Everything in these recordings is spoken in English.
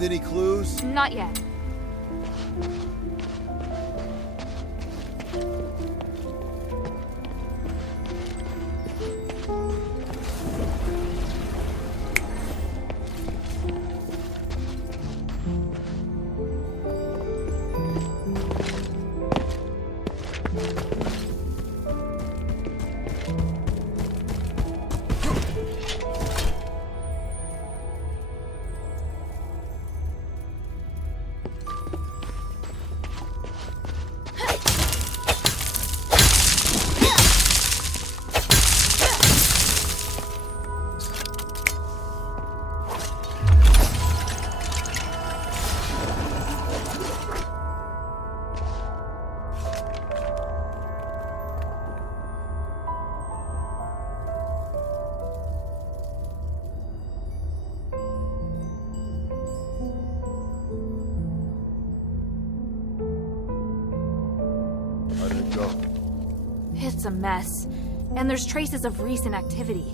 Find any clues? Not yet. It's a mess, and there's traces of recent activity.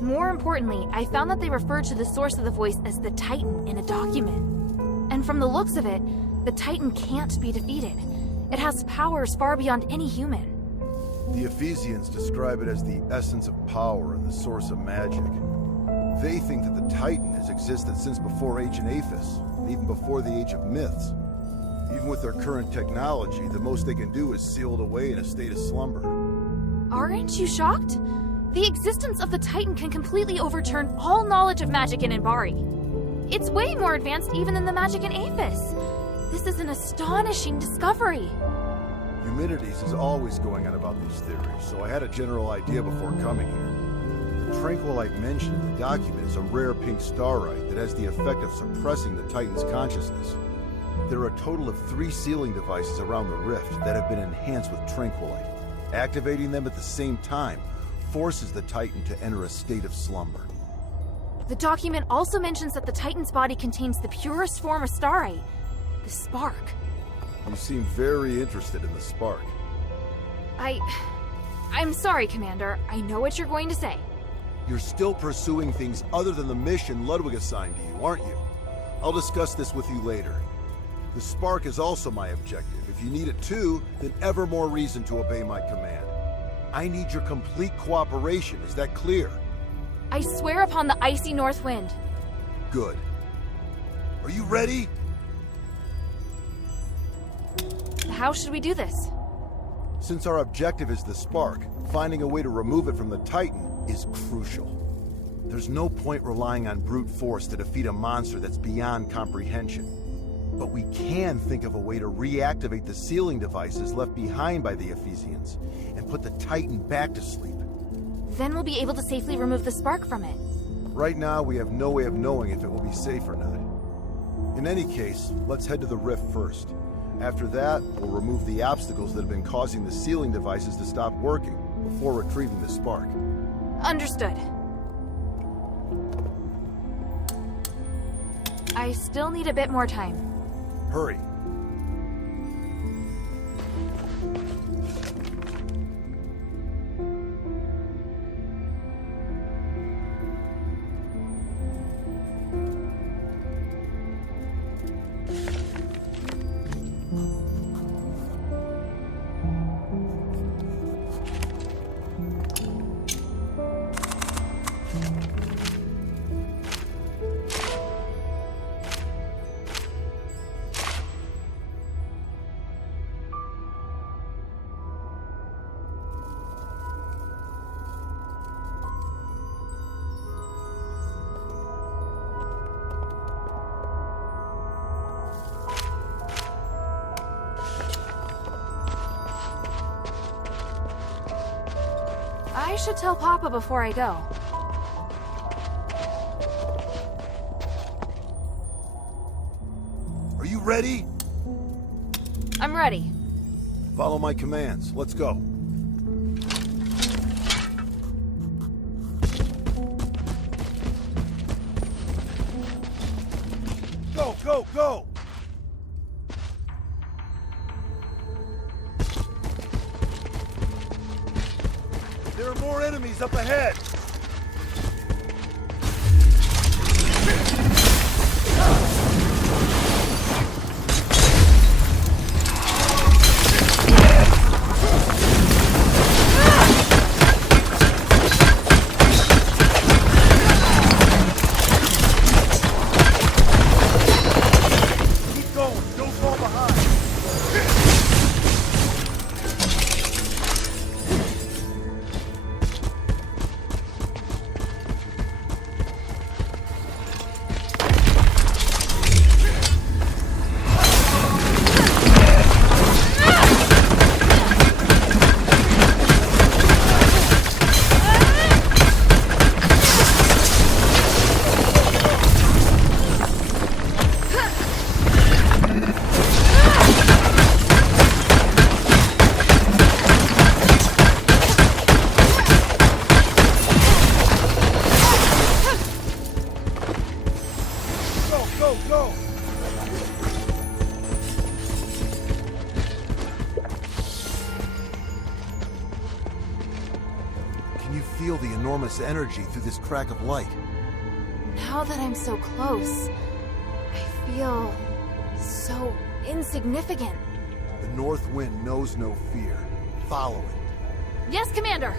More importantly, I found that they referred to the source of the voice as the Titan in a document. And from the looks of it, the Titan can't be defeated. It has powers far beyond any human. The Ephesians describe it as the essence of power and the source of magic. They think that the Titan has existed since before ancient Aphos, and even before the age of myths. Even with their current technology, the most they can do is seal it away in a state of slumber. Aren't you shocked? The existence of the Titan can completely overturn all knowledge of magic in Inbari. It's way more advanced even than the magic in Aphos. This is an astonishing discovery. Eumenides is always going on about these theories, so I had a general idea before coming here. The tranquilite mentioned in the document is a rare pink starite that has the effect of suppressing the Titan's consciousness. There are a total of 3 sealing devices around the rift that have been enhanced with tranquilite. Activating them at the same time forces the Titan to enter a state of slumber. The document also mentions that the Titan's body contains the purest form of starite, the spark. You seem very interested in the spark. I'm sorry, Commander. I know what you're going to say. You're still pursuing things other than the mission Ludwig assigned to you, aren't you? I'll discuss this with you later. The spark is also my objective. If you need it too, then ever more reason to obey my command. I need your complete cooperation, is that clear? I swear upon the icy north wind. Good. Are you ready? How should we do this? Since our objective is the spark, finding a way to remove it from the Titan is crucial. There's no point relying on brute force to defeat a monster that's beyond comprehension. But we can think of a way to reactivate the sealing devices left behind by the Ephesians and put the Titan back to sleep. Then we'll be able to safely remove the spark from it. Right now, we have no way of knowing if it will be safe or not. In any case, let's head to the rift first. After that, we'll remove the obstacles that have been causing the sealing devices to stop working before retrieving the spark. Understood. I still need a bit more time. Hurry. I should tell Papa before I go. Are you ready? I'm ready. Follow my commands. Let's go. Go, go, go! There are more enemies up ahead! this energy through this crack of light. Now that I'm so close, I feel so insignificant. The North Wind knows no fear. Follow it. Yes, Commander!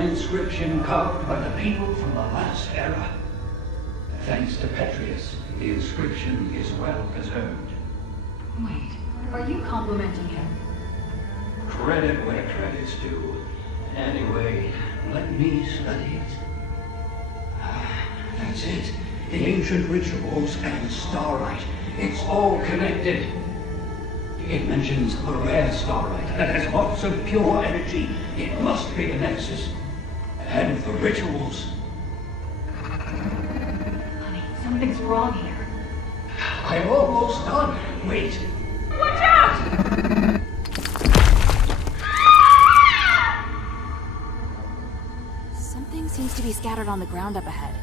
Inscription carved by the people from the last era. Thanks to Petrius, the inscription is well preserved. Wait, are you complimenting him? Credit where credit's due. Anyway, let me study it. That's it. The ancient rituals and starlight. It's all connected. It mentions a rare starlight that has lots of pure energy. It must be a nexus. And the rituals. Honey, something's wrong here. I'm almost done. Wait. Watch out! Something seems to be scattered on the ground up ahead.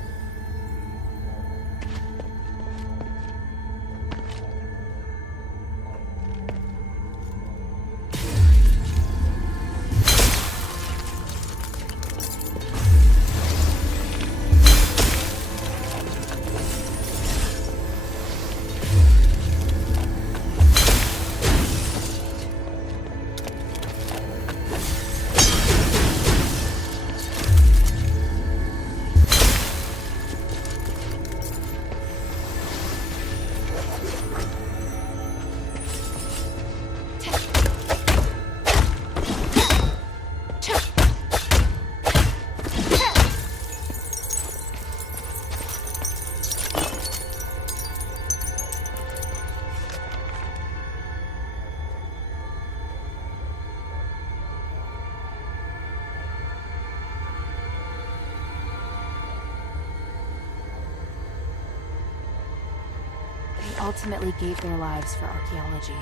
Ultimately gave their lives for archaeology.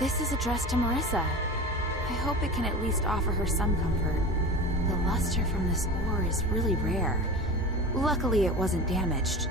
This is addressed to Marissa. I hope it can at least offer her some comfort. The luster from this ore is really rare. Luckily, it wasn't damaged.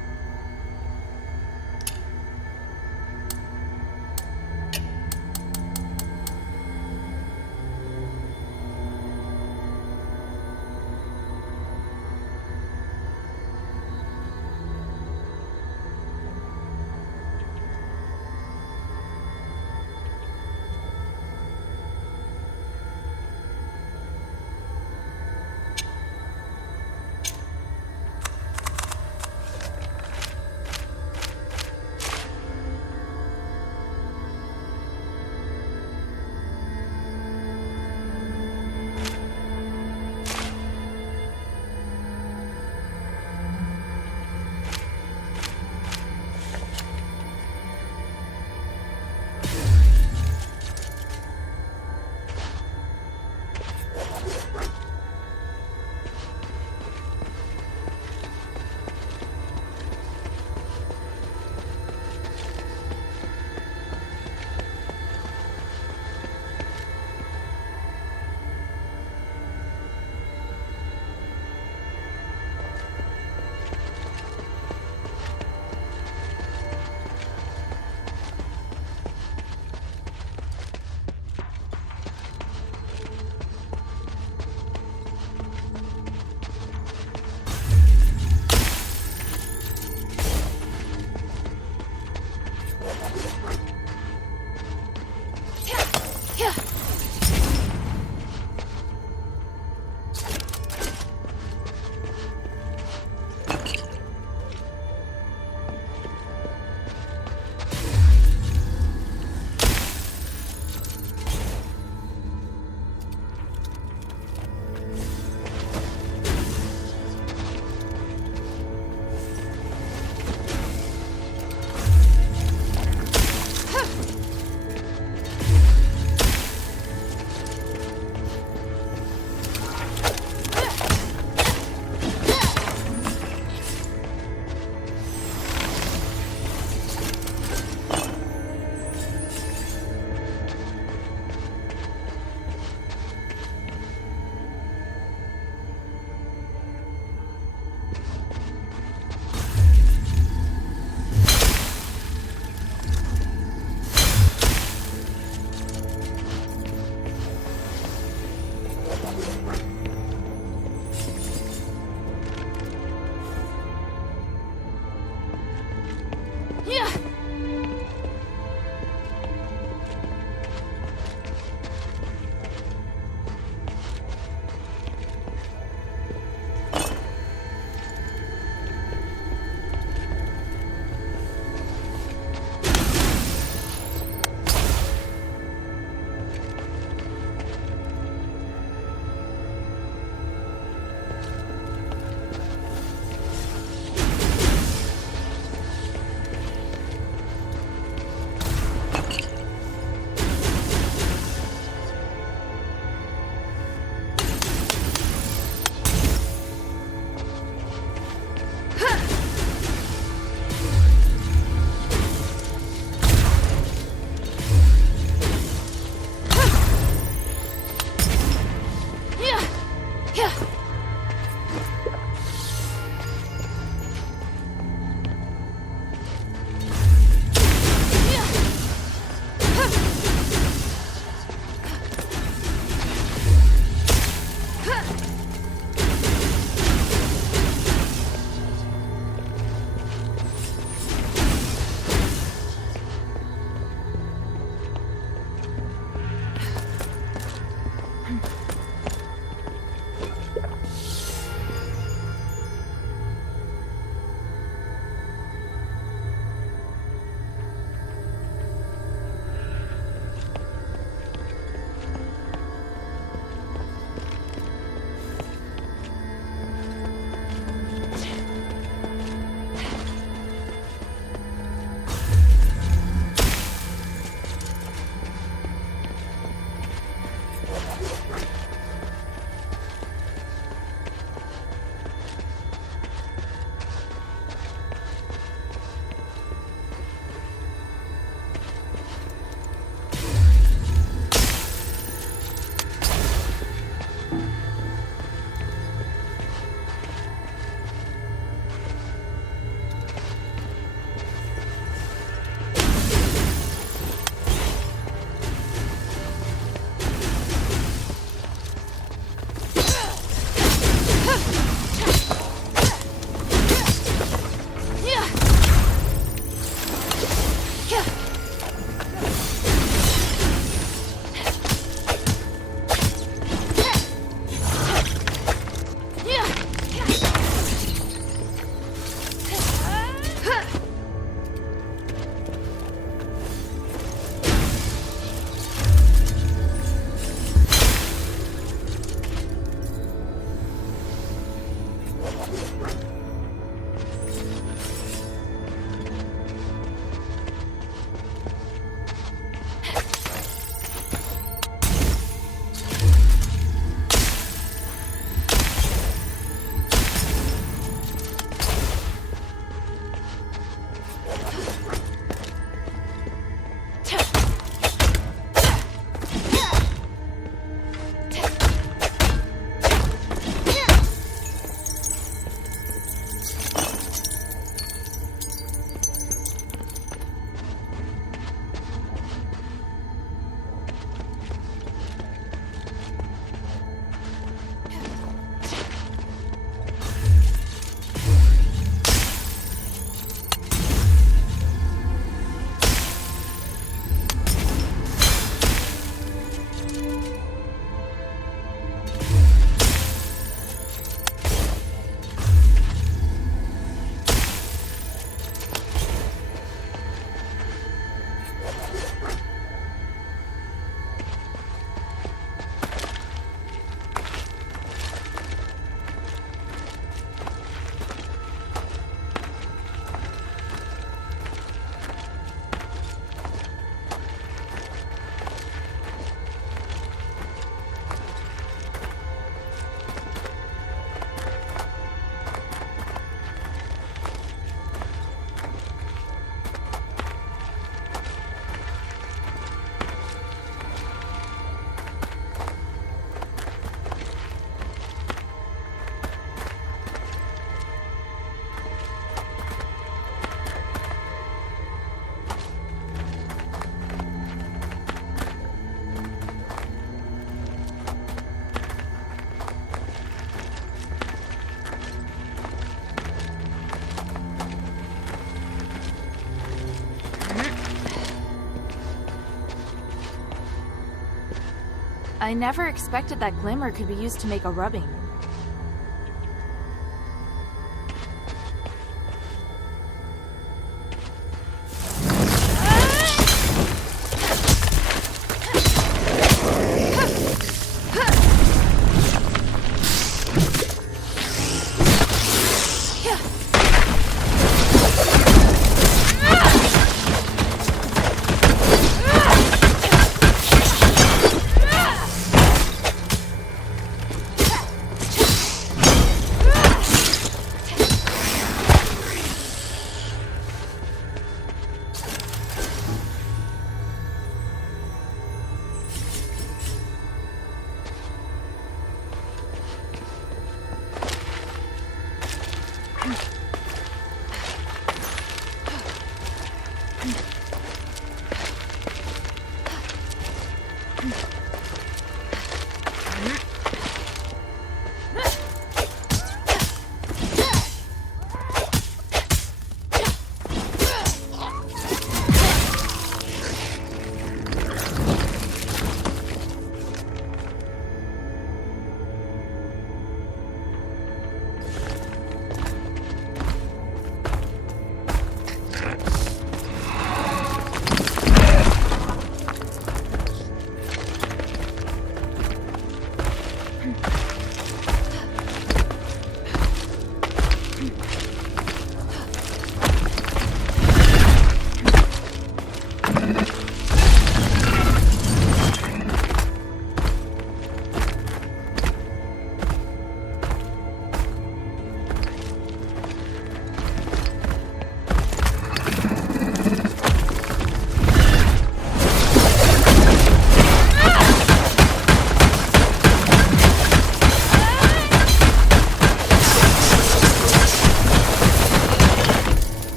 I never expected that glimmer could be used to make a rubbing.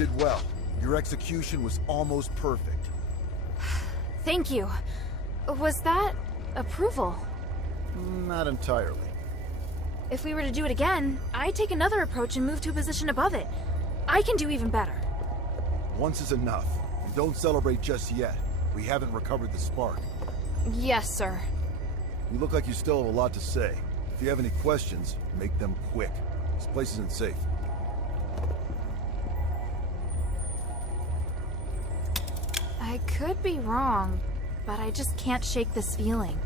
did well. Your execution was almost perfect. Thank you. Was that approval? Not entirely. If we were to do it again, I'd take another approach and move to a position above it. I can do even better. Once is enough. And don't celebrate just yet. We haven't recovered the spark. Yes, sir. You look like you still have a lot to say. If you have any questions, make them quick. This place isn't safe. I could be wrong, but I just can't shake this feeling.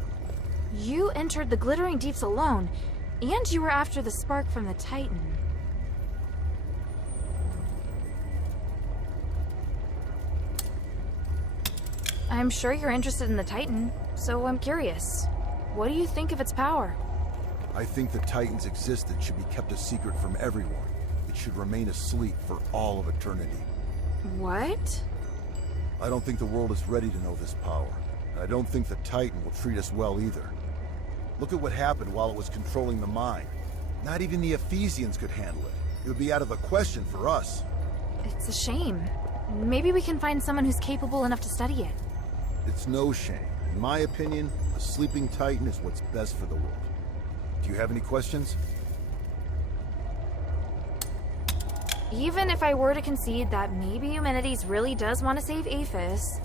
You entered the Glittering Deeps alone, and you were after the spark from the Titan. I'm sure you're interested in the Titan, so I'm curious. What do you think of its power? I think the Titan's existence should be kept a secret from everyone. It should remain asleep for all of eternity. What? I don't think the world is ready to know this power. And I don't think the Titan will treat us well either. Look at what happened while it was controlling the mind. Not even the Ephesians could handle it. It would be out of the question for us. It's a shame. Maybe we can find someone who's capable enough to study it. It's no shame. In my opinion, a sleeping Titan is what's best for the world. Do you have any questions? Even if I were to concede that maybe Eumenides really does want to save Aphos...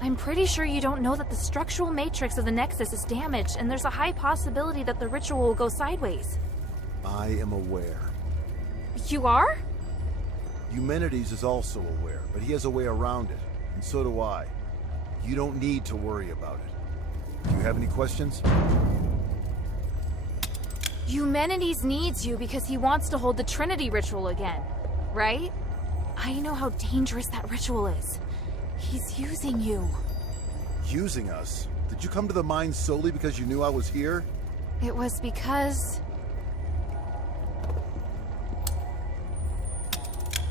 I'm pretty sure you don't know that the structural matrix of the Nexus is damaged, and there's a high possibility that the ritual will go sideways. I am aware. You are? Eumenides is also aware, but he has a way around it, and so do I. You don't need to worry about it. Do you have any questions? Eumenides needs you because he wants to hold the Trinity ritual again, right? I know how dangerous that ritual is. He's using you. Using us? Did you come to the mine solely because you knew I was here? It was because...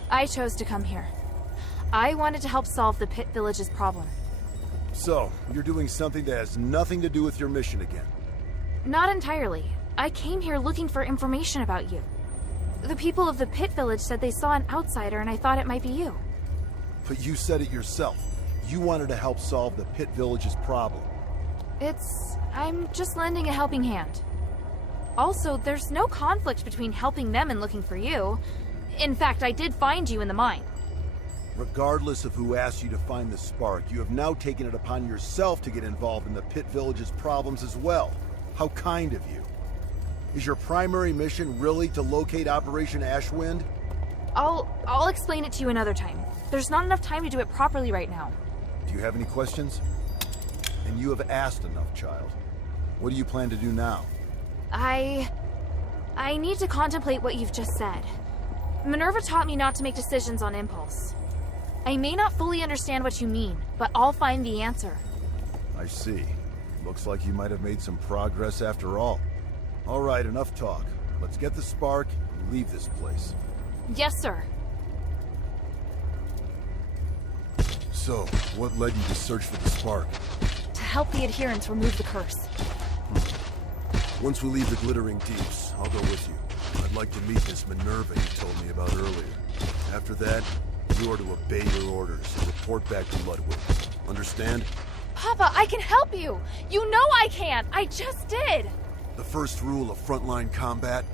I chose to come here. I wanted to help solve the Pit Village's problem. So, you're doing something that has nothing to do with your mission again. Not entirely. I came here looking for information about you. The people of the Pit Village said they saw an outsider and I thought it might be you. But you said it yourself. You wanted to help solve the Pit Village's problem. I'm just lending a helping hand. Also, there's no conflict between helping them and looking for you. In fact, I did find you in the mine. Regardless of who asked you to find the spark, you have now taken it upon yourself to get involved in the Pit Village's problems as well. How kind of you. Is your primary mission really to locate Operation Ashwind? I'll explain it to you another time. There's not enough time to do it properly right now. Do you have any questions? And you have asked enough, child. What do you plan to do now? I need to contemplate what you've just said. Minerva taught me not to make decisions on impulse. I may not fully understand what you mean, but I'll find the answer. I see. Looks like you might have made some progress after all. All right, enough talk. Let's get the spark and leave this place. Yes, sir. So, what led you to search for the spark? To help the adherents remove the curse. Once we leave the Glittering Deeps, I'll go with you. I'd like to meet this Minerva you told me about earlier. After that, you are to obey your orders and report back to Ludwig. Understand? Papa, I can help you! You know I can! I just did! The first rule of frontline combat,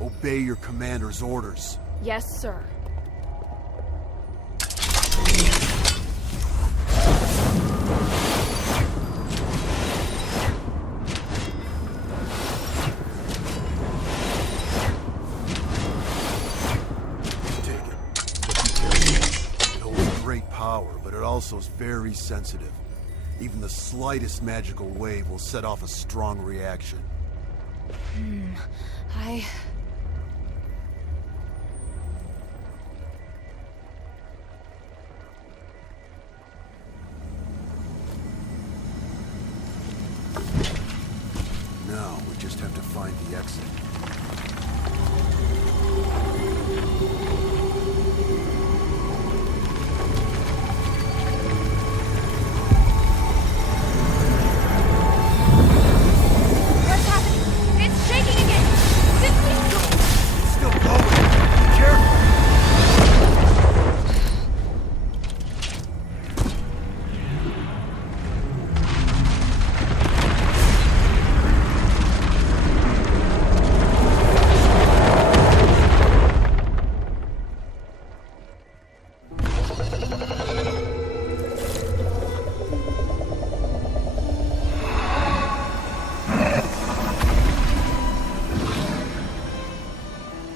obey your commander's orders. Yes, sir. But it also is very sensitive. Even the slightest magical wave will set off a strong reaction. Now we just have to find the exit.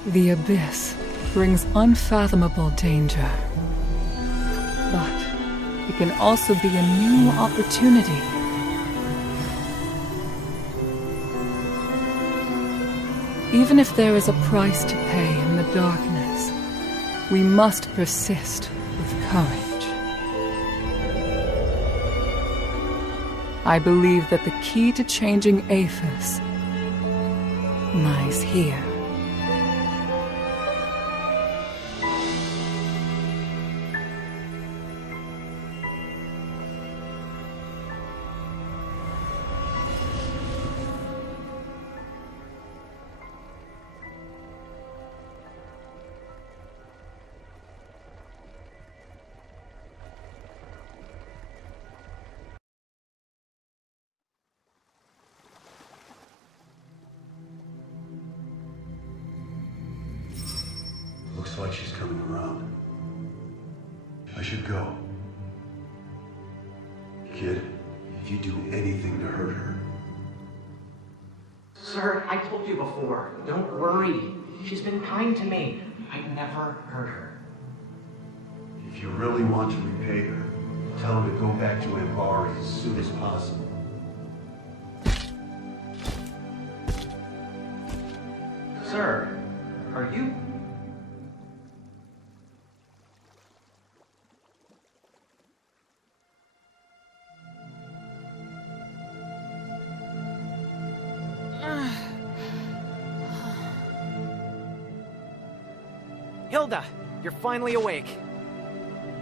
The abyss brings unfathomable danger. But it can also be a new opportunity. Even if there is a price to pay in the darkness, we must persist with courage. I believe that the key to changing Aphos lies here. Looks like she's coming around. I should go. Kid, if you do anything to hurt her... Sir, I told you before. Don't worry. She's been kind to me. I'd never hurt her. If you really want to repay her, tell her to go back to Ambari as soon as possible. Sir, are you... Hilda, you're finally awake.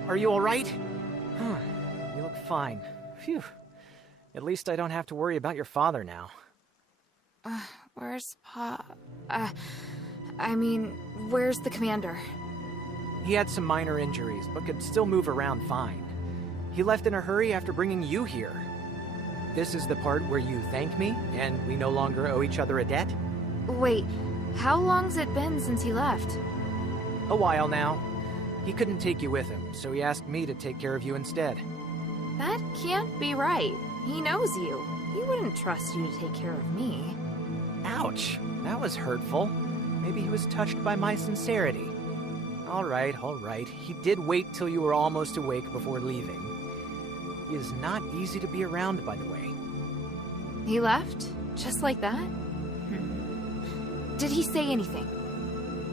Are you all right? You look fine. Phew. At least I don't have to worry about your father now. Where's Pa? Where's the commander? He had some minor injuries, but could still move around fine. He left in a hurry after bringing you here. This is the part where you thank me, and we no longer owe each other a debt? Wait, how long's it been since he left? A while now. He couldn't take you with him, so he asked me to take care of you instead. That can't be right. He knows you. He wouldn't trust you to take care of me. Ouch, that was hurtful. Maybe he was touched by my sincerity. All right. He did wait till you were almost awake before leaving. He is not easy to be around, by the way. He left? Just like that? Did he say anything?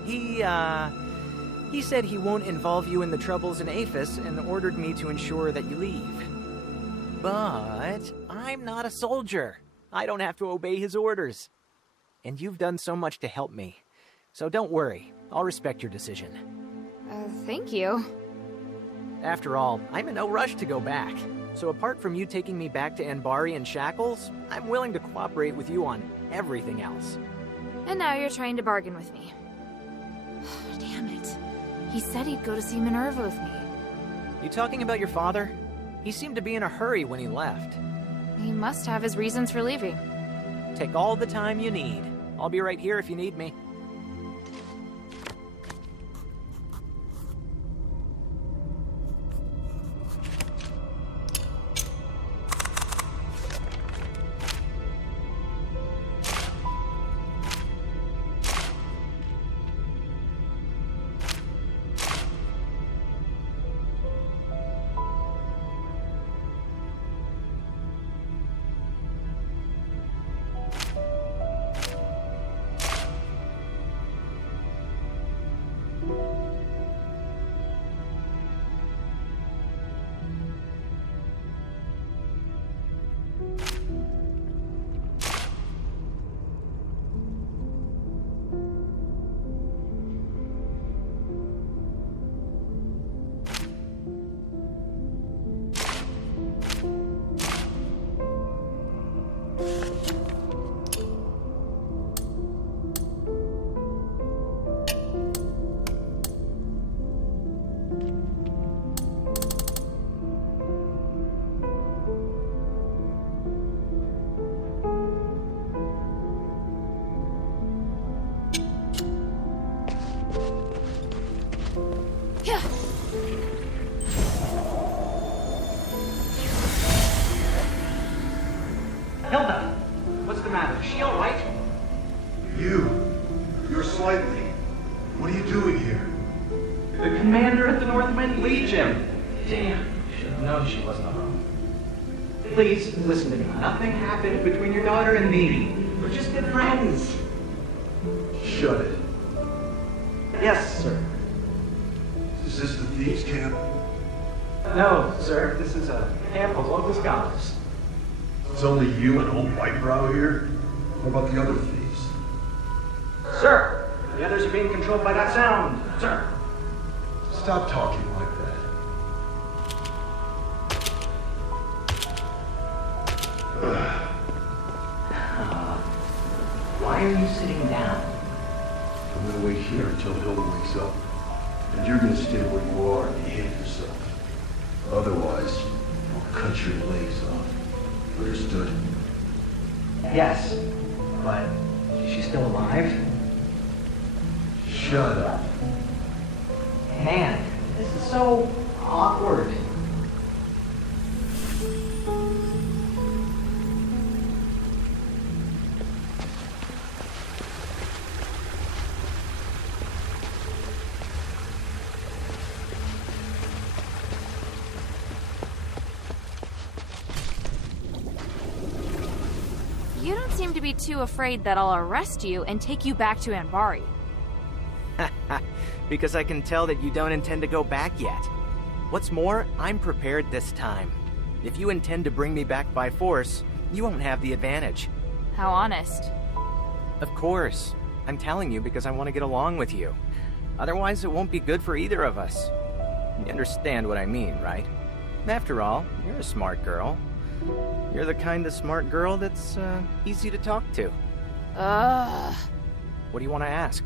He said he won't involve you in the troubles in Aphos and ordered me to ensure that you leave. But I'm not a soldier. I don't have to obey his orders. And you've done so much to help me. So don't worry. I'll respect your decision. Thank you. After all, I'm in no rush to go back. So apart from you taking me back to Anbari in shackles, I'm willing to cooperate with you on everything else. And now you're trying to bargain with me. Damn it. He said he'd go to see Minerva with me. You talking about your father? He seemed to be in a hurry when he left. He must have his reasons for leaving. Take all the time you need. I'll be right here if you need me. Hilda! What's the matter? Is she alright? You're slightly, What are you doing here? The commander at the Northwind Legion. Damn, should have known she wasn't alone. Please, listen to me. Nothing happened between your daughter and me. We're just good friends. Shut it. Yes, sir. Is this the thieves' camp? No, sir. This is a camp of local scholars. It's only you and old Whitebrow here? What about the other thieves? Sir, the others are being controlled by that sound. Sir. Stop talking like that. Why are you sitting down? I'm gonna wait here until Hilda wakes up. And you're gonna stay where you are and behave yourself. Otherwise, I'll cut your legs off. Understood? Yes, but is she still alive? Shut up. Man, this is so awkward. You don't seem to be too afraid that I'll arrest you and take you back to Anbari. Because I can tell that you don't intend to go back yet. What's more, I'm prepared this time. If you intend to bring me back by force, you won't have the advantage. How honest. Of course. I'm telling you because I want to get along with you. Otherwise, it won't be good for either of us. You understand what I mean, right? After all, you're a smart girl. You're the kind of smart girl that's easy to talk to. What do you want to ask?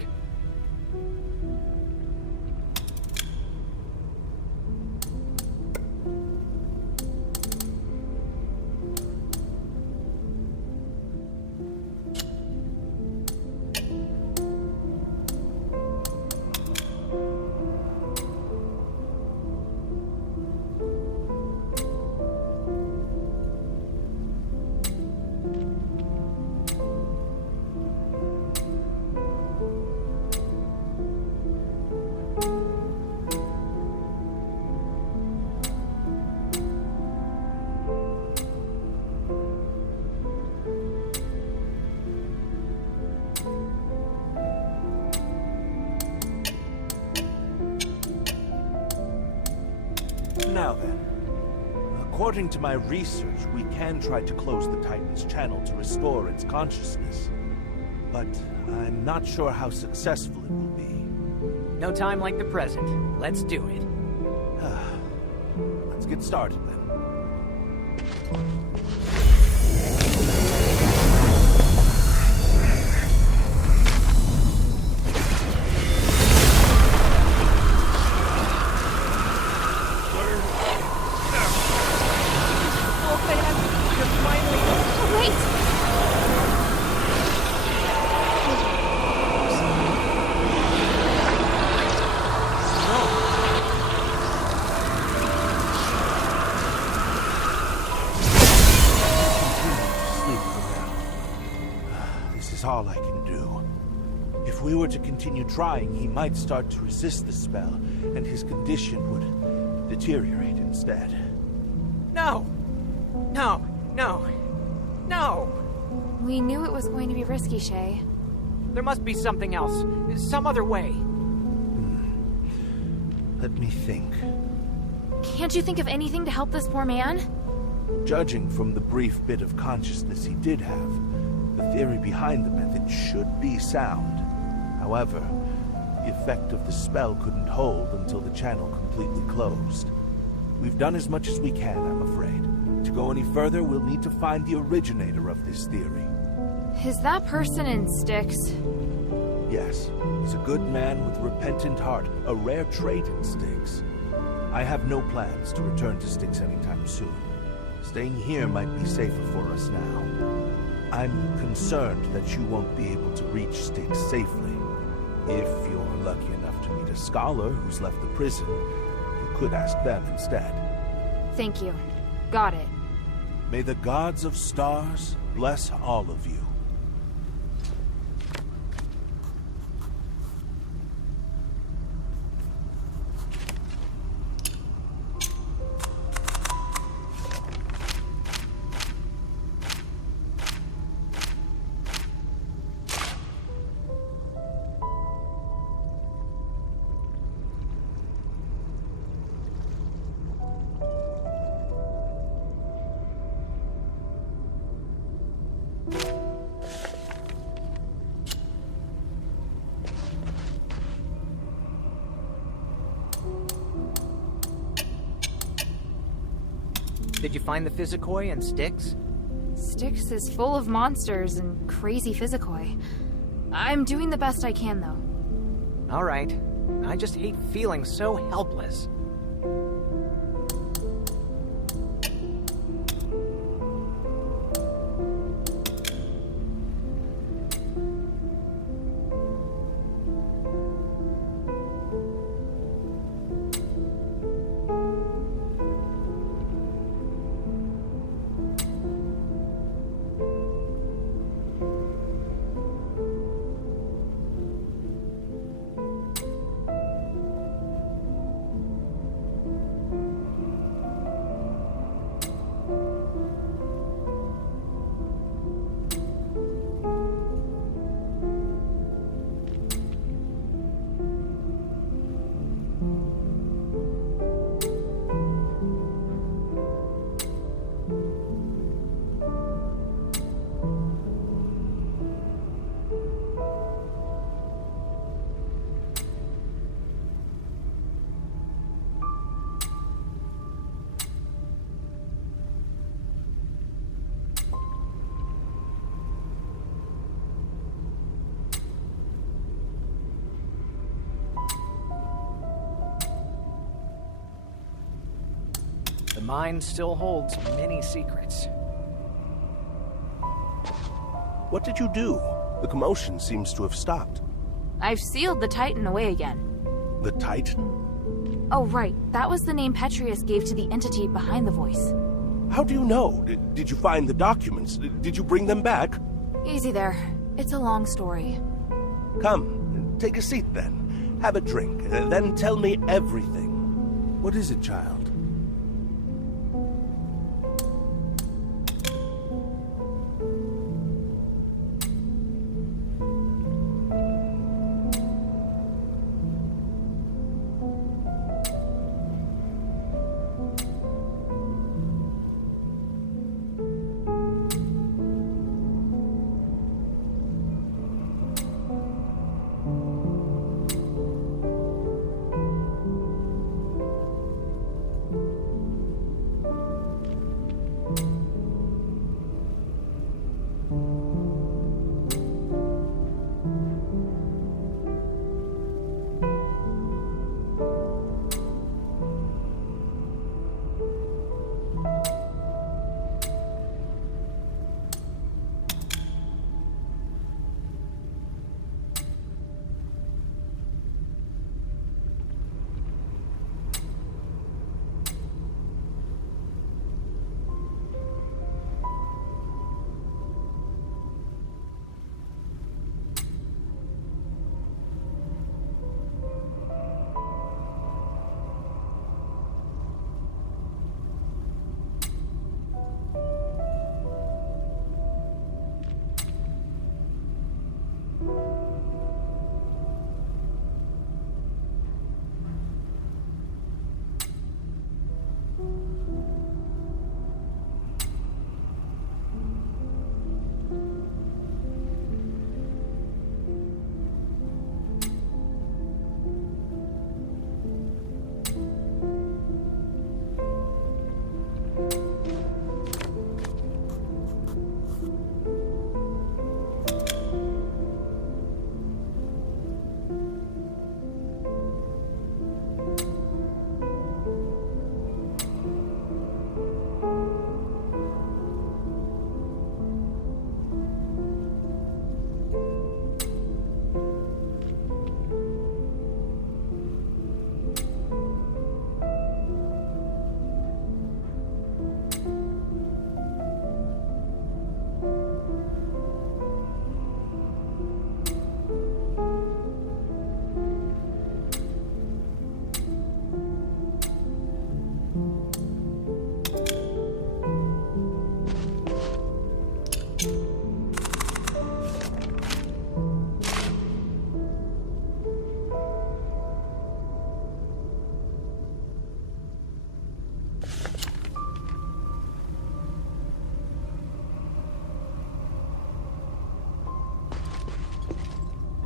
Now then, according to my research, we can try to close the Titan's channel to restore its consciousness. But I'm not sure how successful it will be. No time like the present. Let's do it. Let's get started then. All I can do. If we were to continue trying, he might start to resist the spell, and his condition would deteriorate instead. No! No! No! No! We knew it was going to be risky, Shay. There must be something else. Some other way. Let me think. Can't you think of anything to help this poor man? Judging from the brief bit of consciousness he did have, the theory behind the method should be sound. However, the effect of the spell couldn't hold until the channel completely closed. We've done as much as we can, I'm afraid. To go any further, we'll need to find the originator of this theory. Is that person in Styx? Yes, he's a good man with a repentant heart, a rare trait in Styx. I have no plans to return to Styx anytime soon. Staying here might be safer for us now. I'm concerned that you won't be able to reach Styx safely. If you're lucky enough to meet a scholar who's left the prison, you could ask them instead. Thank you. Got it. May the gods of stars bless all of you. Did you find the Physicoi and Styx? Styx is full of monsters and crazy Physicoi. I'm doing the best I can, though. All right. I just hate feeling so helpless. The mine still holds many secrets. What did you do? The commotion seems to have stopped. I've sealed the Titan away again. The Titan? Oh, right. That was the name Petrius gave to the entity behind the voice. How do you know? Did you find the documents? Did you bring them back? Easy there. It's a long story. Come, take a seat then. Have a drink, then tell me everything. What is it, child?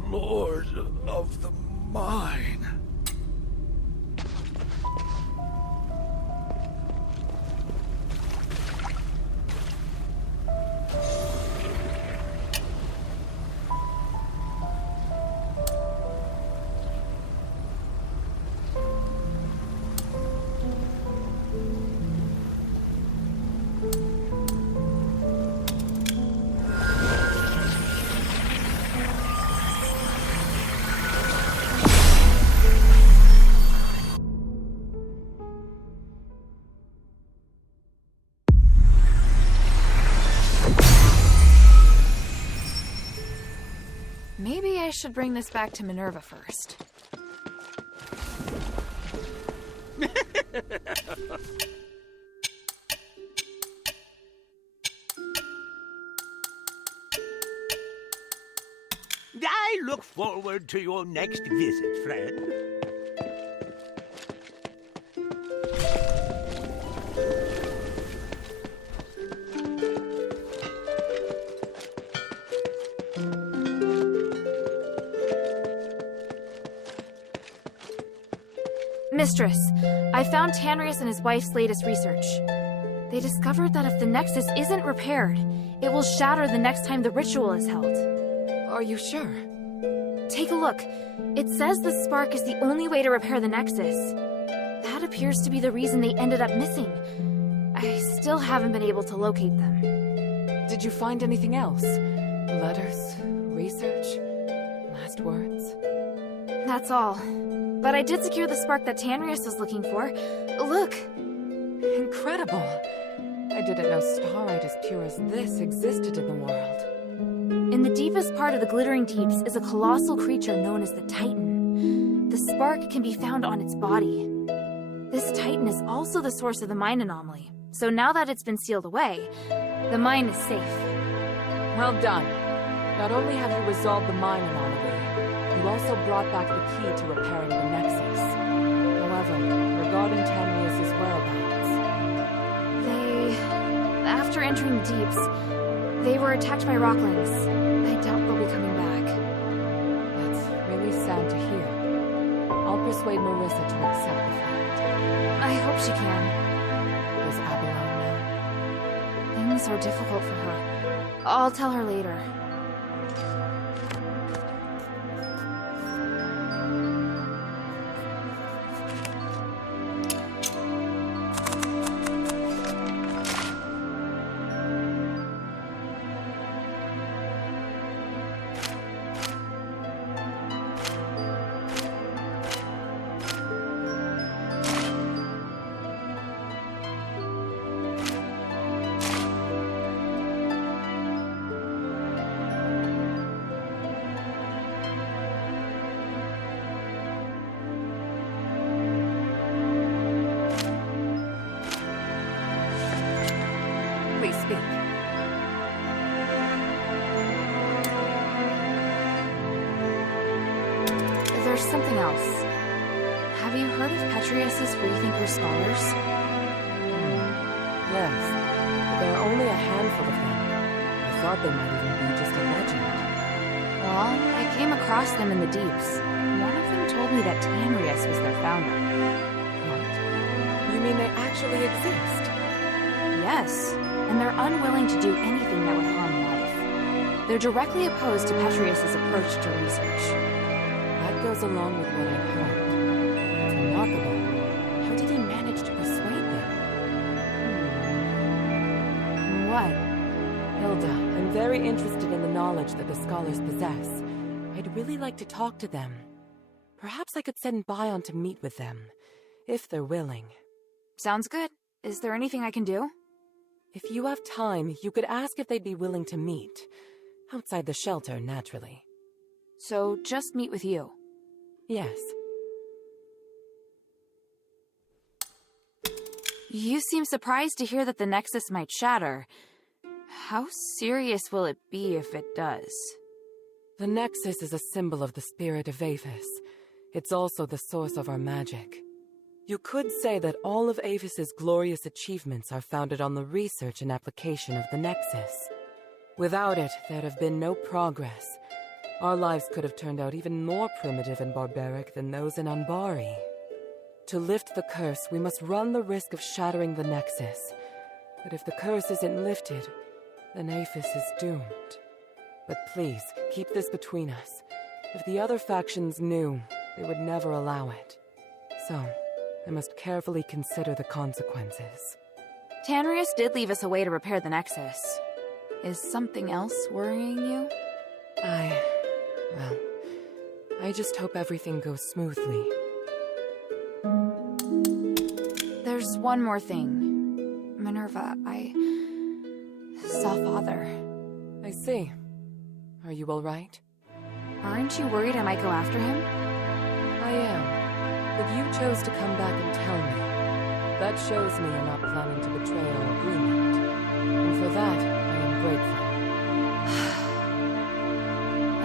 Lord of the Mine. I should bring this back to Minerva first. I look forward to your next visit, friend. Mistress, I found Tanrius and his wife's latest research. They discovered that if the Nexus isn't repaired, it will shatter the next time the ritual is held. Are you sure? Take a look. It says the spark is the only way to repair the Nexus. That appears to be the reason they ended up missing. I still haven't been able to locate them. Did you find anything else? Letters? Research? Last words? That's all. But I did secure the spark that Tanrius was looking for. Look! Incredible! I didn't know starite as pure as this existed in the world. In the deepest part of the Glittering Deeps is a colossal creature known as the Titan. The spark can be found on its body. This Titan is also the source of the mine anomaly, so now that it's been sealed away, the mine is safe. Well done. Not only have you resolved the mine anomaly, you also brought back the key to repairing the Nexus. However, regarding Tanrius' whereabouts... After entering the Deeps, they were attacked by rocklings. I doubt they'll be coming back. That's really sad to hear. I'll persuade Marissa to accept the fact. I hope she can. Does Abalone know? Things are difficult for her. I'll tell her later. Please speak. There's something else. Have you heard of Petrius's Freethinker scholars? Yes, but there are only a handful of them. I thought they might even be just a legend. Well, I came across them in the Deeps. One of them told me that Tanrius was their founder. What? You mean they actually exist? Yes, and they're unwilling to do anything that would harm life. They're directly opposed to Petrius's approach to research. That goes along with what I've heard. It's remarkable. How did he manage to persuade them? What? Hilda, I'm very interested in the knowledge that the scholars possess. I'd really like to talk to them. Perhaps I could send Bion to meet with them, if they're willing. Sounds good. Is there anything I can do? If you have time, you could ask if they'd be willing to meet. Outside the shelter, naturally. So, just meet with you? Yes. You seem surprised to hear that the Nexus might shatter. How serious will it be if it does? The Nexus is a symbol of the spirit of Aphos. It's also the source of our magic. You could say that all of Aphos's glorious achievements are founded on the research and application of the Nexus. Without it, there'd have been no progress. Our lives could have turned out even more primitive and barbaric than those in Anbari. To lift the curse, we must run the risk of shattering the Nexus. But if the curse isn't lifted, then Aphos is doomed. But please, keep this between us. If the other factions knew, they would never allow it. So, I must carefully consider the consequences. Tanrius did leave us a way to repair the Nexus. Is something else worrying you? I just hope everything goes smoothly. There's one more thing. Minerva, I saw Father. I see. Are you all right? Aren't you worried I might go after him? I am. But you chose to come back and tell me. That shows me you're not planning to betray our agreement. And for that, I am grateful.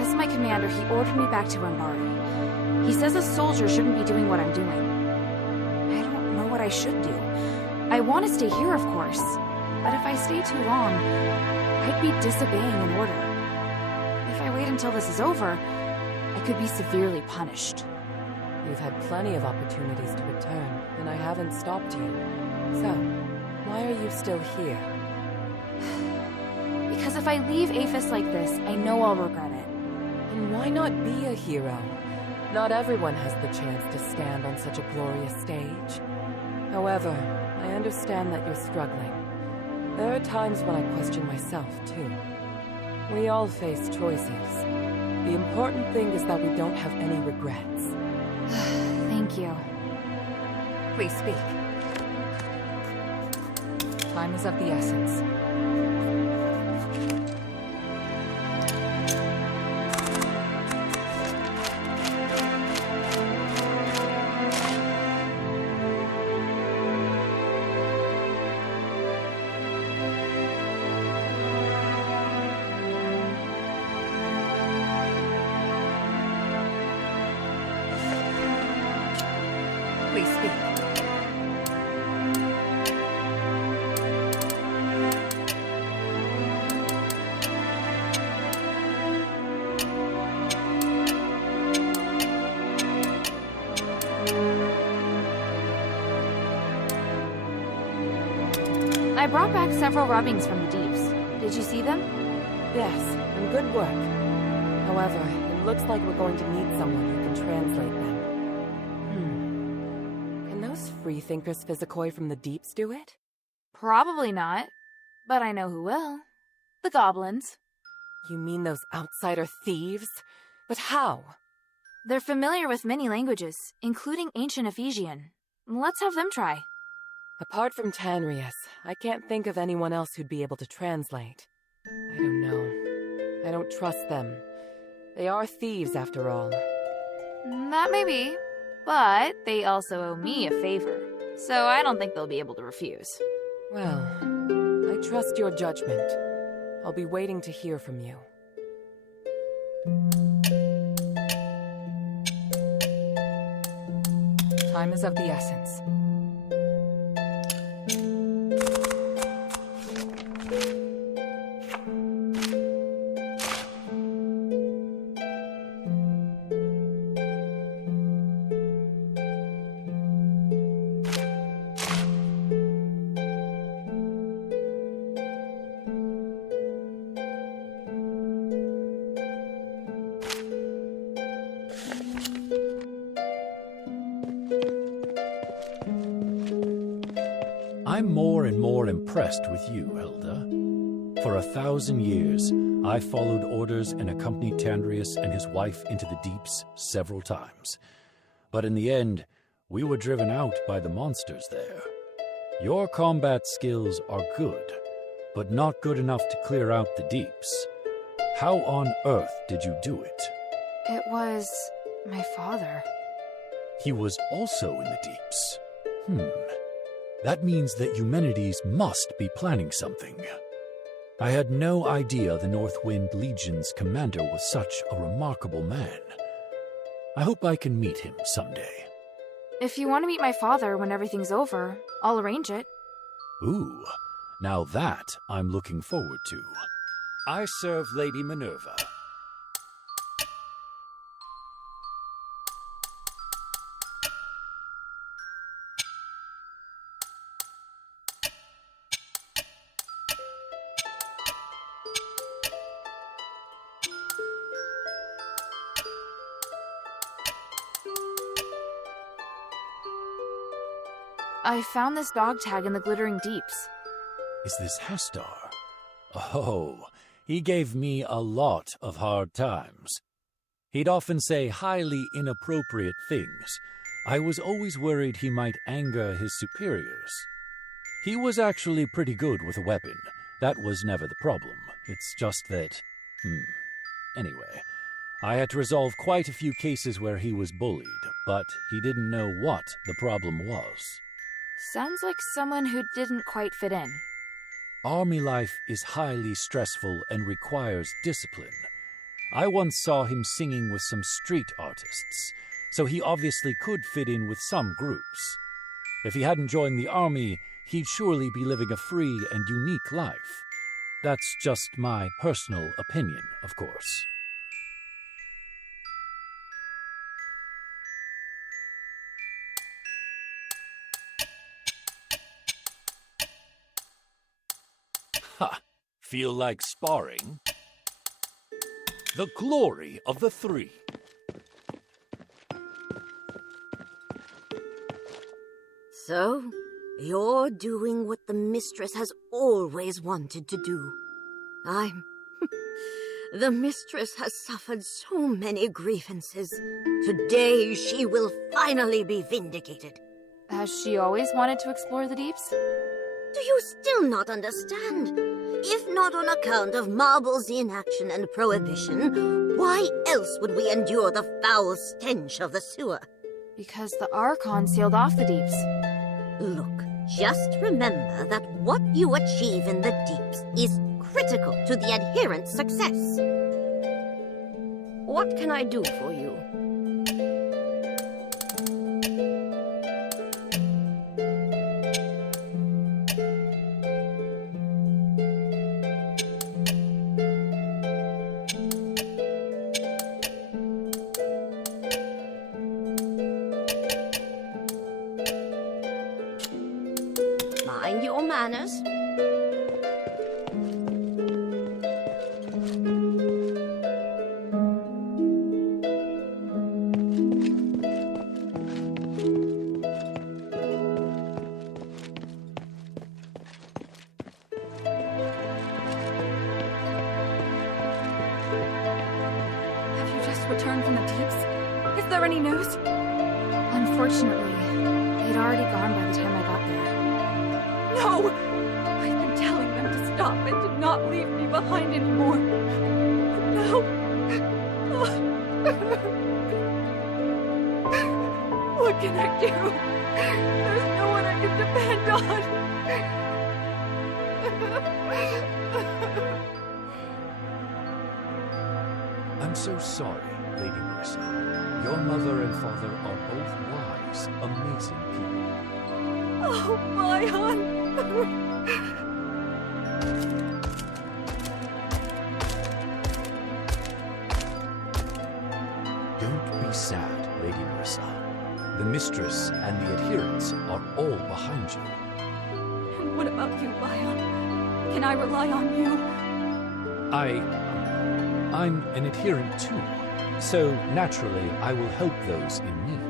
As my commander, he ordered me back to Rambari. He says a soldier shouldn't be doing what I'm doing. I don't know what I should do. I want to stay here, of course. But if I stay too long, I'd be disobeying an order. If I wait until this is over, I could be severely punished. You've had plenty of opportunities to return, and I haven't stopped you. So, why are you still here? Because if I leave Aphos like this, I know I'll regret it. And why not be a hero? Not everyone has the chance to stand on such a glorious stage. However, I understand that you're struggling. There are times when I question myself, too. We all face choices. The important thing is that we don't have any regrets. Thank you. Please speak. Time is of the essence. Please speak. I brought back several rubbings from the deeps. Did you see them? Yes, and good work. However, it looks like we're going to need someone who can translate them. Can those freethinkers physicoi from the deeps do it? Probably not. But I know who will. The goblins. You mean those outsider thieves? But how? They're familiar with many languages, including ancient Ephesian. Let's have them try. Apart from Tanrius, I can't think of anyone else who'd be able to translate. I don't know. I don't trust them. They are thieves, after all. That may be, but they also owe me a favor, so I don't think they'll be able to refuse. Well, I trust your judgment. I'll be waiting to hear from you. Time is of the essence. I'm more and more impressed with you, Hilda. For 1,000 years, I followed orders and accompanied Tanrius and his wife into the deeps several times. But in the end, we were driven out by the monsters there. Your combat skills are good, but not good enough to clear out the deeps. How on earth did you do it? It was my father. He was also in the deeps. That means that Eumenides must be planning something. I had no idea the Northwind Legion's commander was such a remarkable man. I hope I can meet him someday. If you want to meet my father when everything's over, I'll arrange it. Ooh, now that I'm looking forward to. I serve Lady Minerva. I found this dog tag in the glittering deeps. Is this Hastar? Oh, he gave me a lot of hard times. He'd often say highly inappropriate things. I was always worried he might anger his superiors. He was actually pretty good with a weapon. That was never the problem. It's just that... Anyway, I had to resolve quite a few cases where he was bullied, but he didn't know what the problem was. Sounds like someone who didn't quite fit in. Army life is highly stressful and requires discipline. I once saw him singing with some street artists, so he obviously could fit in with some groups. If he hadn't joined the army, he'd surely be living a free and unique life. That's just my personal opinion, of course. Ha! Feel like sparring? The glory of the three. So, you're doing what the mistress has always wanted to do. The mistress has suffered so many grievances. Today she will finally be vindicated. Has she always wanted to explore the deeps? Do you still not understand? If not on account of Marble's inaction and prohibition, why else would we endure the foul stench of the sewer? Because the Archon sealed off the deeps. Look, just remember that what you achieve in the deeps is critical to the adherent's success. What can I do for you? Mind your manners. Have you just returned from the deeps? Is there any news? Unfortunately, they'd already gone by the time I got there. No! I've been telling them to stop and to not leave me behind anymore. No! What can I do? There's no one I can depend on. I'm so sorry, Lady Marissa. Your mother and father are both wise, amazing people. Oh, Mayan! Don't be sad, Lady Marissa. The mistress and the adherents are all behind you. And what about you, Mayan? Can I rely on you? I'm an adherent too, so naturally I will help those in need.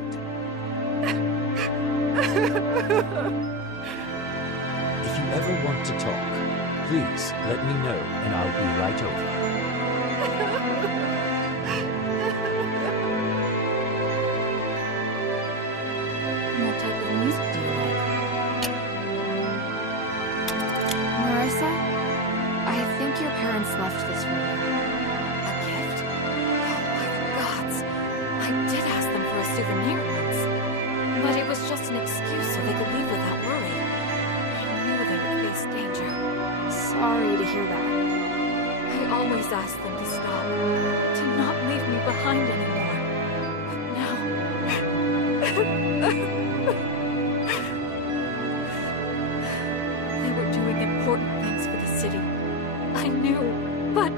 If you ever want to talk, please let me know and I'll be right over. What type of music do you like? Marissa, I think your parents left this for you. A gift? Oh my gods! I did ask them for a souvenir once. But it was just an excuse so they could leave without worry. I knew they would face danger. Sorry to hear that. I always asked them to stop, to not leave me behind anymore. But now... They were doing important things for the city. I knew, but...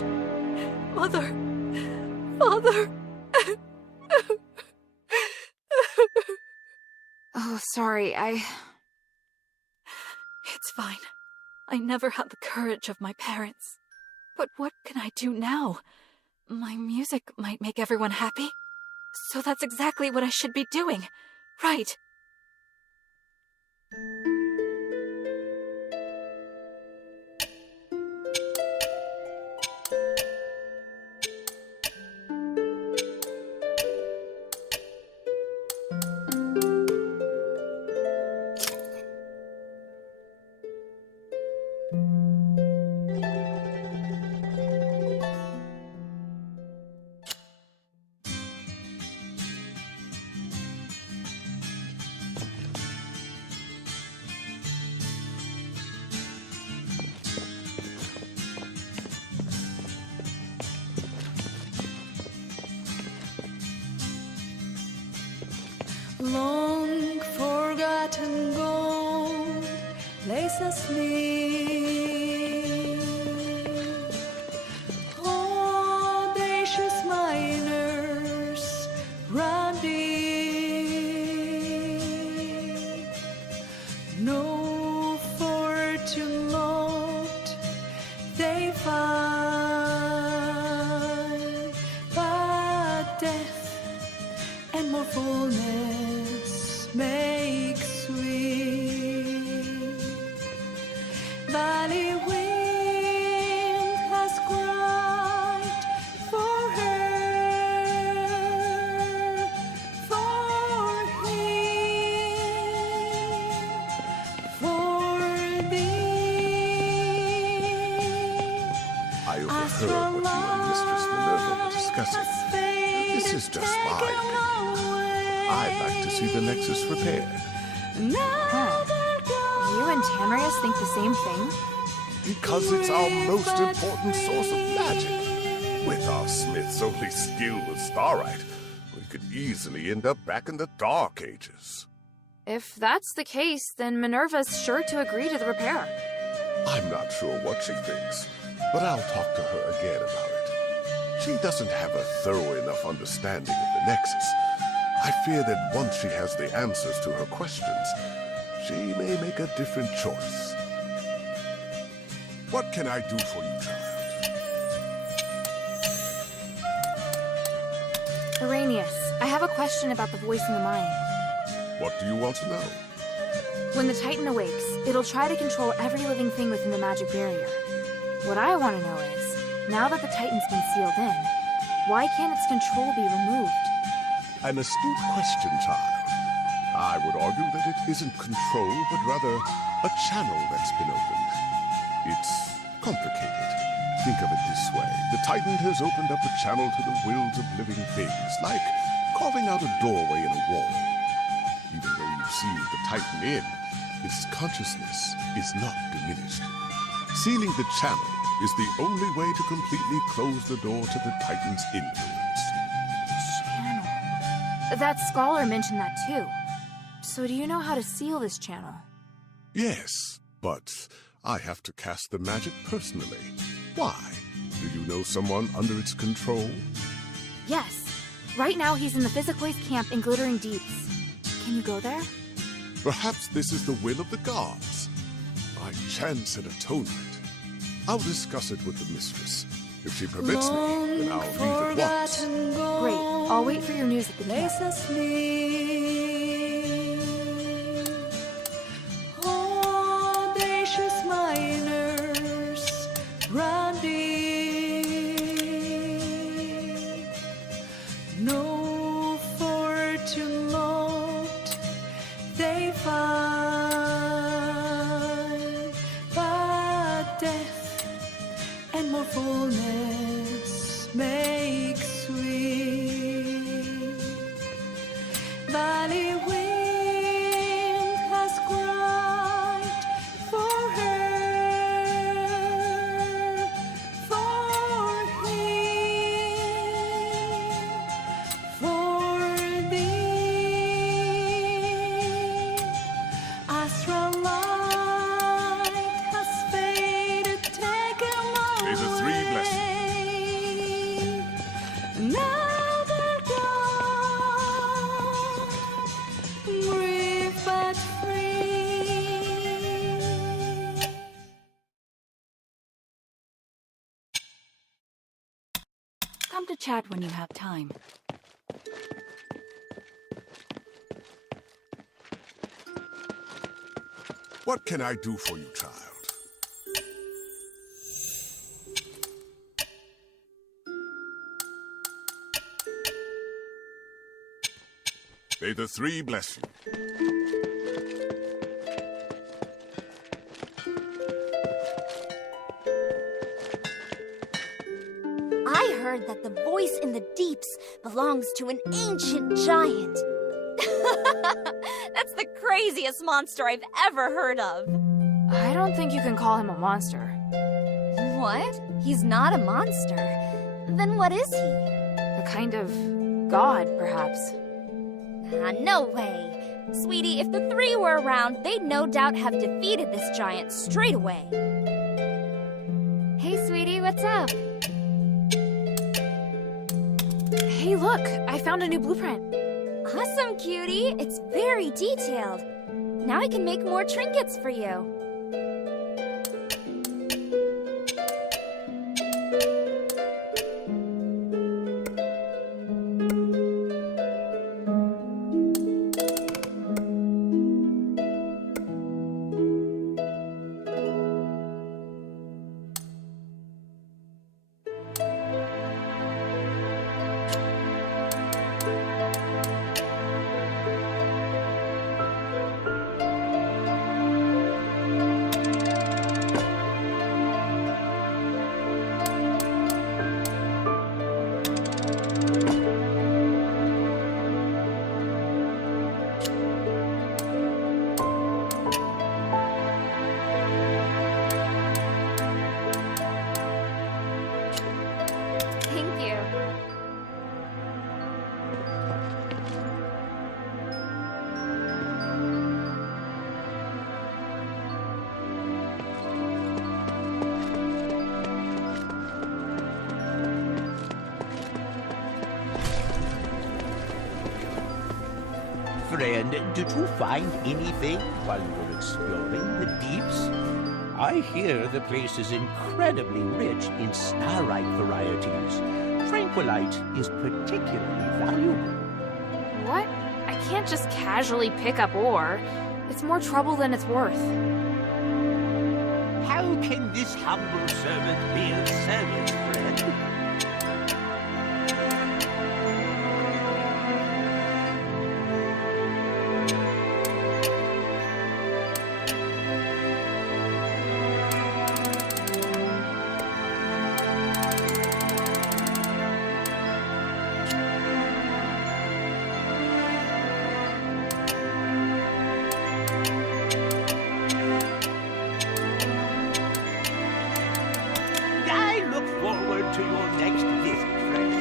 Mother... Father... Oh, sorry, It's fine. I never had the courage of my parents. But what can I do now? My music might make everyone happy. So that's exactly what I should be doing. Right. Long forgotten gold lays asleep. Audacious miners run deep. No fortune lot they find, but death and more fullness make sweet. Valley wind has cried for her, for him, for thee. I overheard what you and Mistress Minerva were discussing. This is just my opinion. I'd like to see the Nexus repaired. You and Tanrius think the same thing? Because it's our most important source of magic. With our smith's only skill with Starlight, we could easily end up back in the Dark Ages. If that's the case, then Minerva's sure to agree to the repair. I'm not sure what she thinks, but I'll talk to her again about it. She doesn't have a thorough enough understanding of the Nexus. I fear that once she has the answers to her questions, she may make a different choice. What can I do for you, child? Arrhenius, I have a question about the voice in the mind. What do you want to know? When the Titan awakes, it'll try to control every living thing within the magic barrier. What I want to know is, now that the Titan's been sealed in, why can't its control be removed? An astute question, child. I would argue that it isn't control, but rather a channel that's been opened. It's complicated. Think of it this way. The Titan has opened up a channel to the wills of living things, like carving out a doorway in a wall. Even though you sealed the Titan in, its consciousness is not diminished. Sealing the channel is the only way to completely close the door to the Titan's influence. Channel. That scholar mentioned that too. So do you know how to seal this channel? Yes, but I have to cast the magic personally. Why? Do you know someone under its control? Yes. Right now he's in the Physicloid camp in Glittering Deeps. Can you go there? Perhaps this is the will of the gods. My chance at atonement. I'll discuss it with the mistress. If she permits me, then I'll leave at once. Great. I'll wait for your news at the camp. Audacious miners run deep. No fortune lot they find, but death and more fullness make sweet. Valley wind has cried for her, for him, for thee. Astral light has faded, taken away. These are 3 blessings. Now they're gone, grief but free. Come to chat when you have time. What can I do for you, child? May the 3 bless you. I heard that the voice in the deeps belongs to an ancient giant. That's the craziest monster I've ever heard of. I don't think you can call him a monster. What? He's not a monster. Then what is he? A kind of god, perhaps. No way. Sweetie, if the three were around, they'd no doubt have defeated this giant straight away. Hey, sweetie, what's up? Hey, look, I found a new blueprint. Awesome, cutie. It's very detailed. Now I can make more trinkets for you. Friend, did you find anything while you were exploring the deeps? I hear the place is incredibly rich in starite varieties. Tranquilite is particularly valuable. What? I can't just casually pick up ore. It's more trouble than it's worth. How can this humble servant be of service, friend? To your next visit, friend.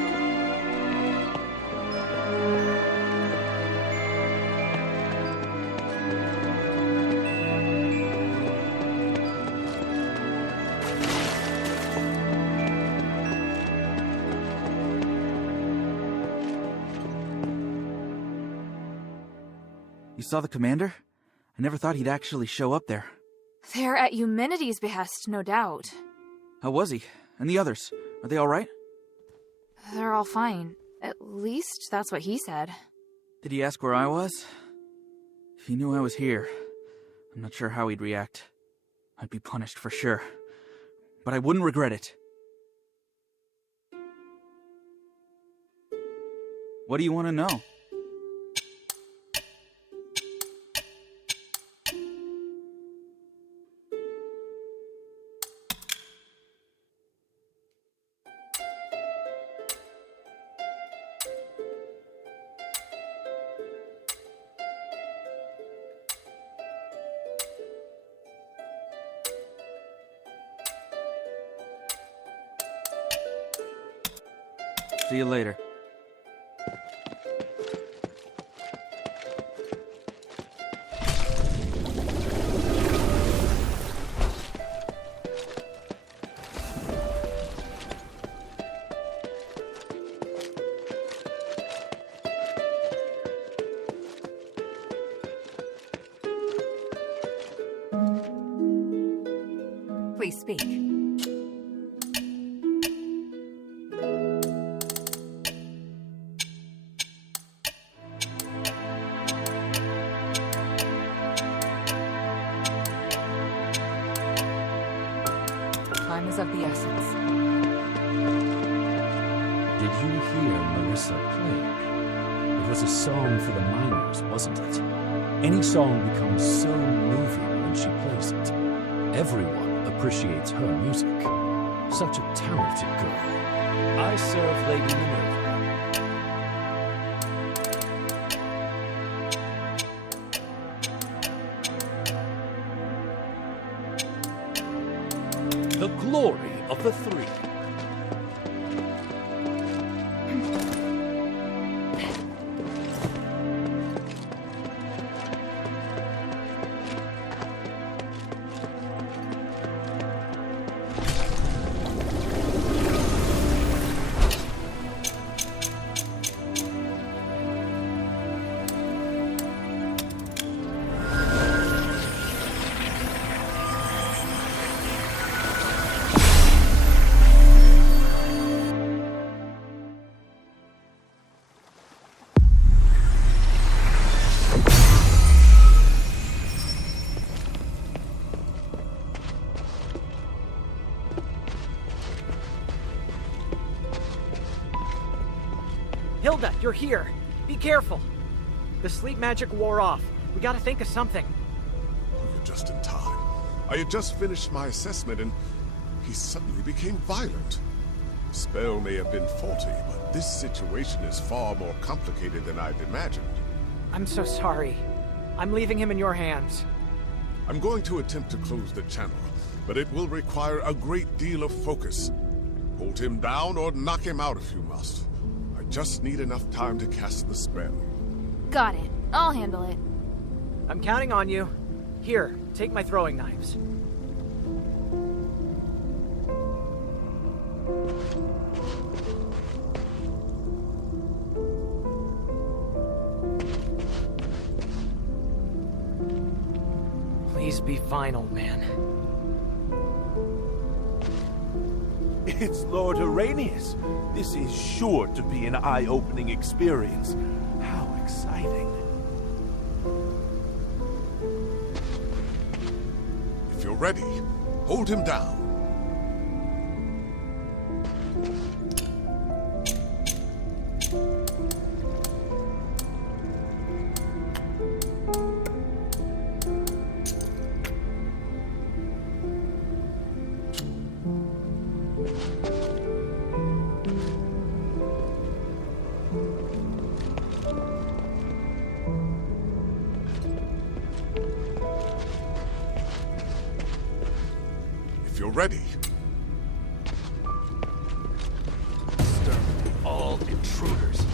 You saw the commander? I never thought he'd actually show up there. They're at Eumenides' behest, no doubt. How was he? And the others? Are they all right? They're all fine. At least that's what he said. Did he ask where I was? If he knew I was here, I'm not sure how he'd react. I'd be punished for sure. But I wouldn't regret it. What do you want to know? See you later. Please speak. Time is of the essence. Did you hear Marissa play? It was a song for the miners, wasn't it? Any song becomes so moving when she plays it. Everyone appreciates her music. Such a talented girl. I serve Lady Minerva. The glory of the three. Hilda, you're here. Be careful. The sleep magic wore off. We gotta think of something. Oh, you're just in time. I had just finished my assessment and he suddenly became violent. The spell may have been faulty, but this situation is far more complicated than I'd imagined. I'm so sorry. I'm leaving him in your hands. I'm going to attempt to close the channel, but it will require a great deal of focus. Hold him down or knock him out if you must. I just need enough time to cast the spell. Got it. I'll handle it. I'm counting on you. Here, take my throwing knives. Please be fine, old man. It's Lord Arrhenius. This is sure to be an eye-opening experience. How exciting. If you're ready, hold him down. If you're ready. Exterminate all intruders.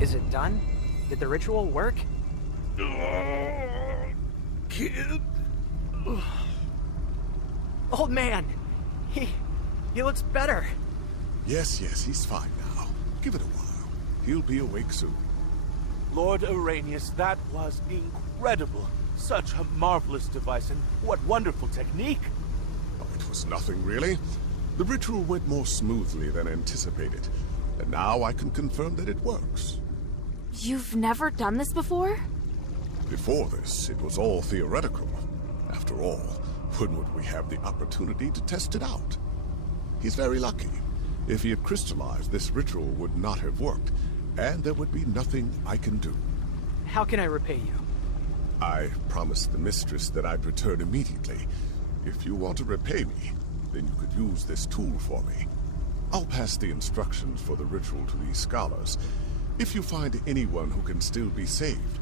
Is it done? Did the ritual work? Kid. Old man! He looks better. Yes, he's fine now. Give it a while. He'll be awake soon. Lord Arrhenius, that was incredible. Such a marvelous device, and what wonderful technique. Oh, it was nothing, really. The ritual went more smoothly than anticipated, and now I can confirm that it works. You've never done this before? Before this, it was all theoretical. After all, when would we have the opportunity to test it out? He's very lucky. If he had crystallized, this ritual would not have worked, and there would be nothing I can do. How can I repay you? I promised the mistress that I'd return immediately. If you want to repay me, then you could use this tool for me. I'll pass the instructions for the ritual to these scholars. If you find anyone who can still be saved,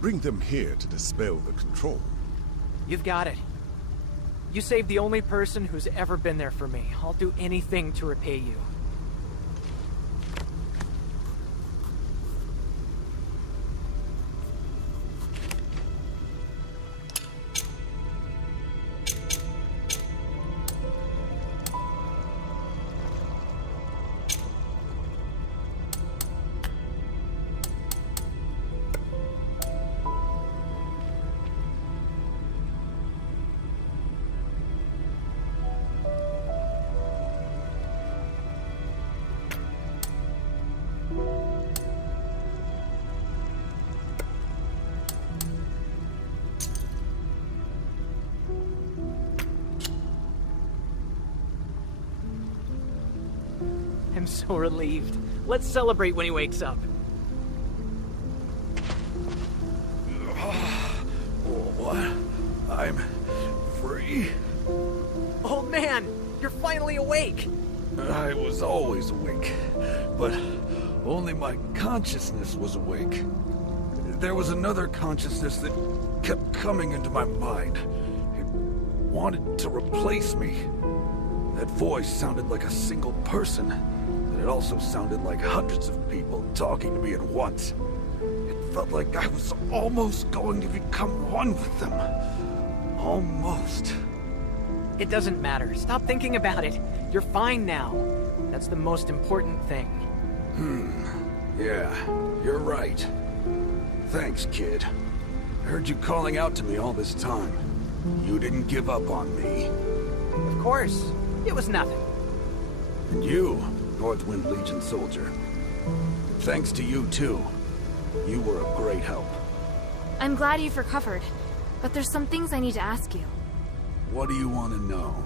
bring them here to dispel the control. You've got it. You saved the only person who's ever been there for me. I'll do anything to repay you. I'm so relieved. Let's celebrate when he wakes up. What? I'm free? Old man, you're finally awake! I was always awake, but only my consciousness was awake. There was another consciousness that kept coming into my mind. It wanted to replace me. That voice sounded like a single person, but it also sounded like hundreds of people talking to me at once. It felt like I was almost going to become one with them. Almost. It doesn't matter. Stop thinking about it. You're fine now. That's the most important thing. Yeah, you're right. Thanks, kid. I heard you calling out to me all this time. You didn't give up on me. Of course. It was nothing. And you, Northwind Legion soldier. Thanks to you, too. You were a great help. I'm glad you've recovered, but there's some things I need to ask you. What do you want to know?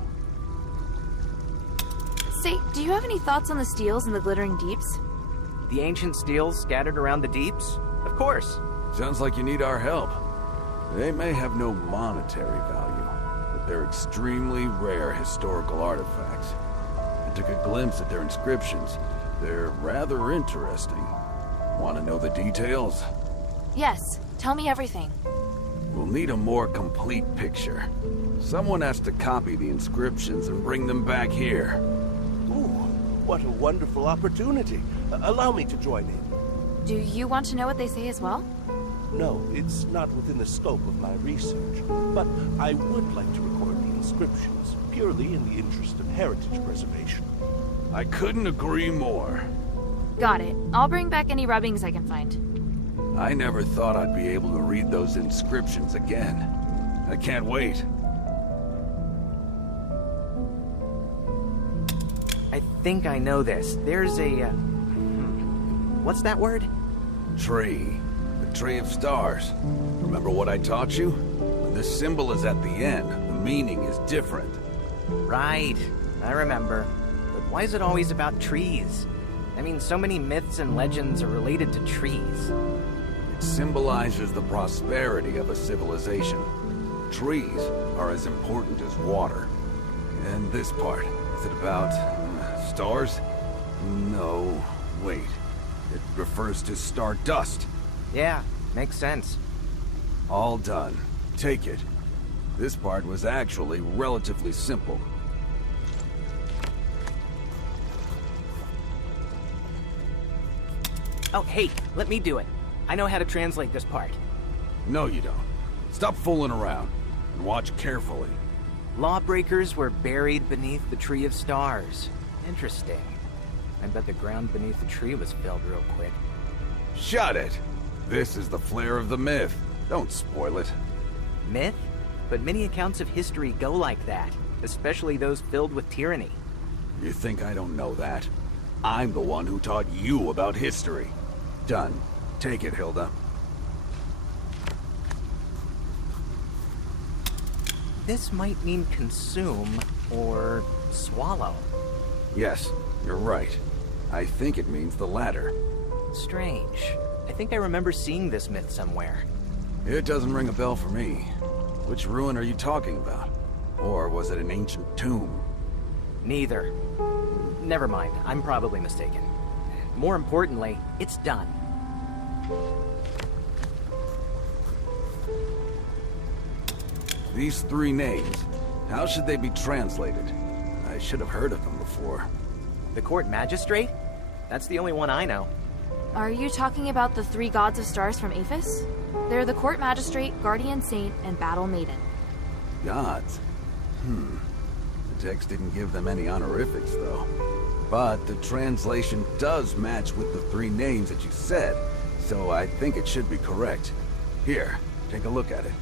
Say, do you have any thoughts on the steels in the Glittering Deeps? The ancient steels scattered around the deeps? Of course. Sounds like you need our help. They may have no monetary value, but they're extremely rare historical artifacts. I took a glimpse at their inscriptions. They're rather interesting. Want to know the details? Yes, tell me everything. We'll need a more complete picture. Someone has to copy the inscriptions and bring them back here. Ooh, what a wonderful opportunity. Allow me to join in. Do you want to know what they say as well? No, it's not within the scope of my research, but I would like to record the inscriptions, purely in the interest of heritage preservation. I couldn't agree more. Got it. I'll bring back any rubbings I can find. I never thought I'd be able to read those inscriptions again. I can't wait. I think I know this. There's a, what's that word? Tree. The Tree of Stars. Remember what I taught you? When this symbol is at the end, the meaning is different. Right. I remember. But why is it always about trees? I mean, so many myths and legends are related to trees. It symbolizes the prosperity of a civilization. Trees are as important as water. And this part, is it about stars? No, wait. It refers to stardust. Yeah, makes sense. All done. Take it. This part was actually relatively simple. Oh, hey, let me do it. I know how to translate this part. No, you don't. Stop fooling around, and watch carefully. Lawbreakers were buried beneath the Tree of Stars. Interesting. I bet the ground beneath the tree was filled real quick. Shut it! This is the flair of the myth. Don't spoil it. Myth? But many accounts of history go like that, especially those filled with tyranny. You think I don't know that? I'm the one who taught you about history. Done. Take it, Hilda. This might mean consume or swallow. Yes, you're right. I think it means the latter. Strange. I think I remember seeing this myth somewhere. It doesn't ring a bell for me. Which ruin are you talking about? Or was it an ancient tomb? Neither. Never mind, I'm probably mistaken. More importantly, it's done. These three names, how should they be translated? I should have heard of them before. The court magistrate? That's the only one I know. Are you talking about the three gods of stars from Aphos? They're the court magistrate, guardian saint, and battle maiden. Gods? The text didn't give them any honorifics, though. But the translation does match with the three names that you said, so I think it should be correct. Here, take a look at it.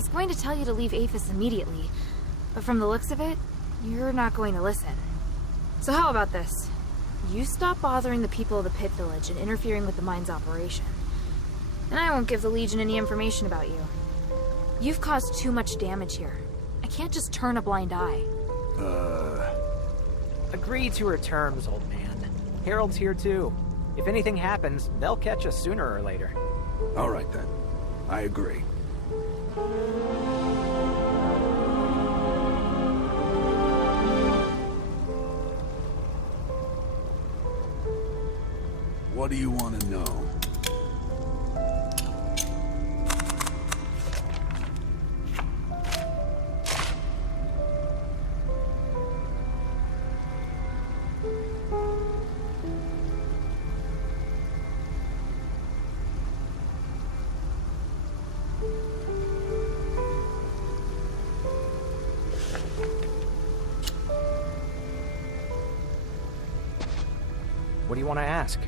was going to tell you to leave Aphos immediately, but from the looks of it, you're not going to listen. So how about this? You stop bothering the people of the Pit Village and interfering with the mine's operation. And I won't give the Legion any information about you. You've caused too much damage here. I can't just turn a blind eye. Agree to her terms, old man. Harold's here too. If anything happens, they'll catch us sooner or later. All right then. I agree. What do you want to know? What do you want to ask?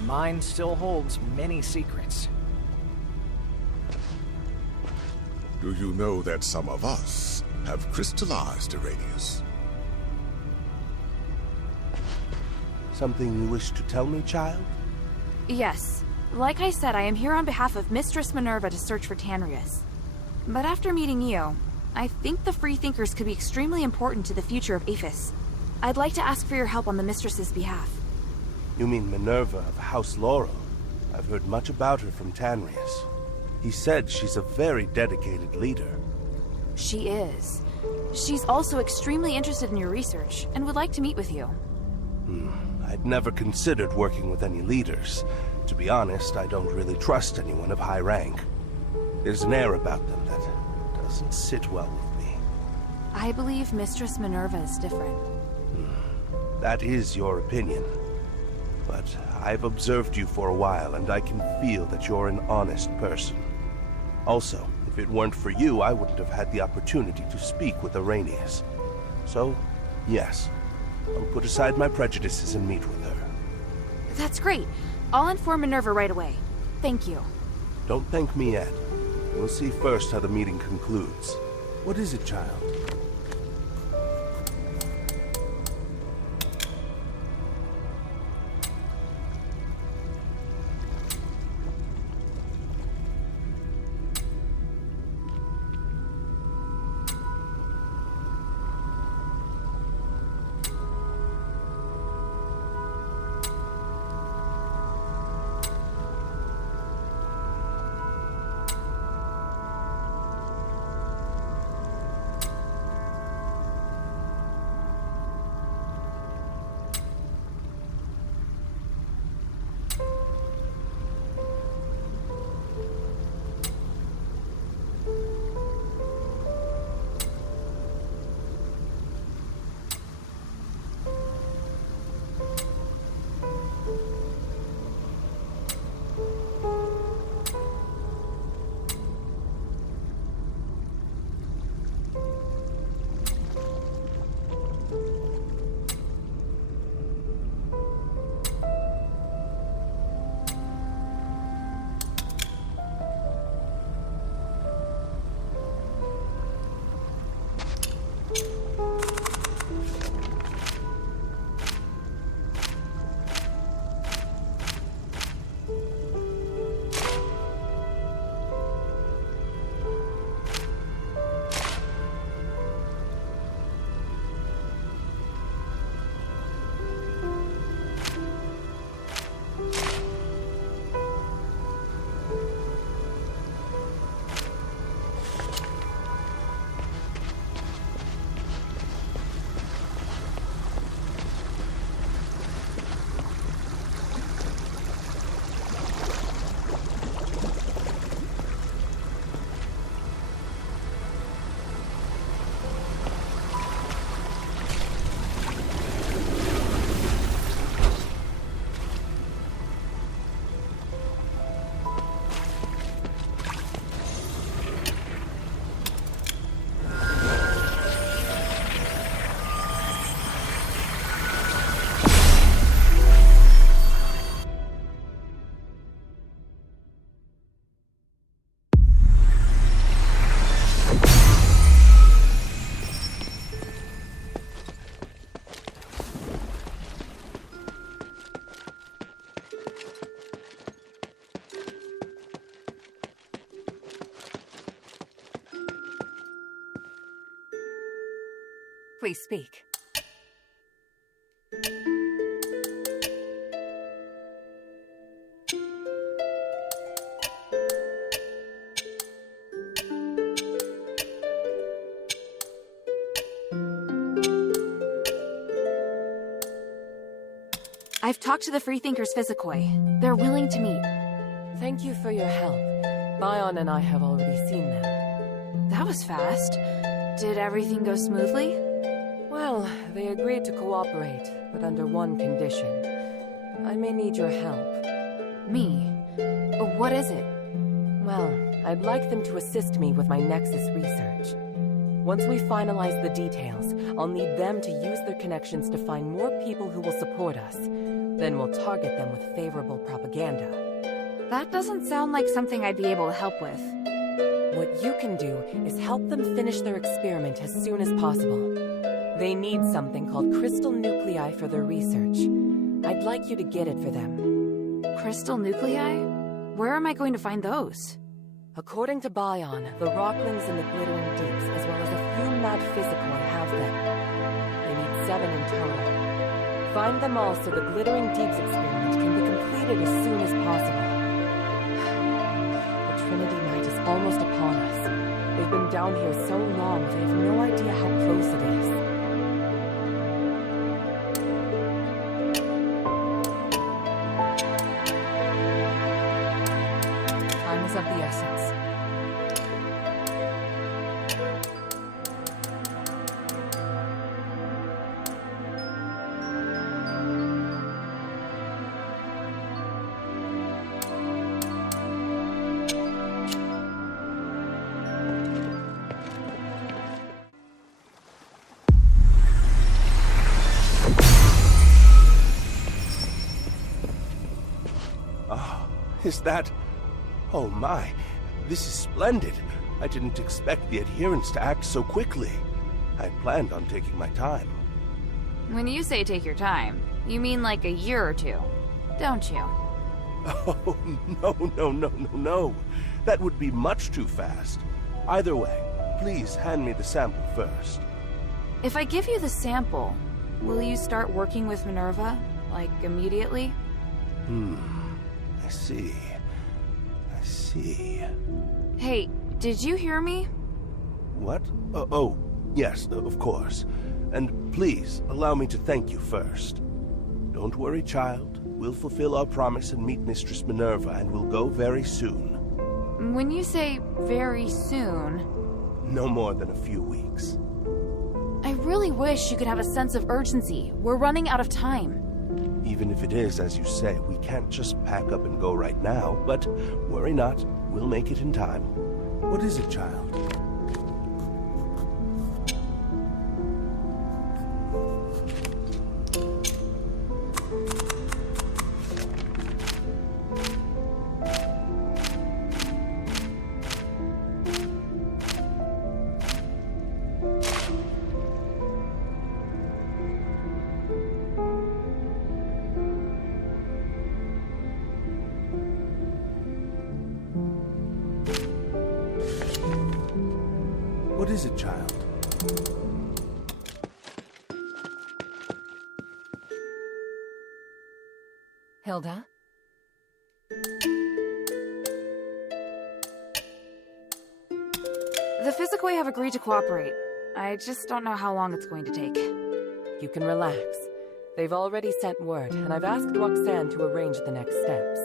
The mine still holds many secrets. Do you know that some of us have crystallized Asterigos? Something you wish to tell me, child? Yes. Like I said, I am here on behalf of Mistress Minerva to search for Tanrius. But after meeting you, I think the Freethinkers could be extremely important to the future of Aphos. I'd like to ask for your help on the Mistress's behalf. You mean Minerva of House Laurel? I've heard much about her from Tanrius. He said she's a very dedicated leader. She is. She's also extremely interested in your research, and would like to meet with you. I'd never considered working with any leaders. To be honest, I don't really trust anyone of high rank. There's an air about them that doesn't sit well with me. I believe Mistress Minerva is different. That is your opinion. But I've observed you for a while, and I can feel that you're an honest person. Also, if it weren't for you, I wouldn't have had the opportunity to speak with Arrhenius. So, yes, I'll put aside my prejudices and meet with her. That's great. I'll inform Minerva right away. Thank you. Don't thank me yet. We'll see first how the meeting concludes. What is it, child? Please speak. I've talked to the Freethinkers Physicoi. They're willing to meet. Thank you for your help. Bion and I have already seen them. That was fast. Did everything go smoothly? Well, they agreed to cooperate, but under one condition. I may need your help. Me? What is it? Well, I'd like them to assist me with my Nexus research. Once we finalize the details, I'll need them to use their connections to find more people who will support us. Then we'll target them with favorable propaganda. That doesn't sound like something I'd be able to help with. What you can do is help them finish their experiment as soon as possible. They need something called crystal nuclei for their research. I'd like you to get it for them. Crystal nuclei? Where am I going to find those? According to Bion, the Rocklings and the Glittering Deeps, as well as a few mad Physicoi, have them. They need 7 in total. Find them all so the Glittering Deeps experiment can be completed as soon as possible. The Trinity Night is almost upon us. They've been down here so long, they have no idea how close it is. Time is of the essence. Is that... Oh my, this is splendid. I didn't expect the adherents to act so quickly. I planned on taking my time. When you say take your time, you mean like a year or two, don't you? Oh, no. That would be much too fast. Either way, please hand me the sample first. If I give you the sample, will you start working with Minerva, like immediately? I see. Hey, did you hear me? What? Oh, yes, of course. And please, allow me to thank you first. Don't worry, child. We'll fulfill our promise and meet Mistress Minerva, and we'll go very soon. When you say very soon... No more than a few weeks. I really wish you could have a sense of urgency. We're running out of time. Even if it is, as you say, we can't just pack up and go right now, but worry not, we'll make it in time. What is it, child? What is it, child? Hilda? The Physicoi have agreed to cooperate. I just don't know how long it's going to take. You can relax. They've already sent word, and I've asked Roxanne to arrange the next steps.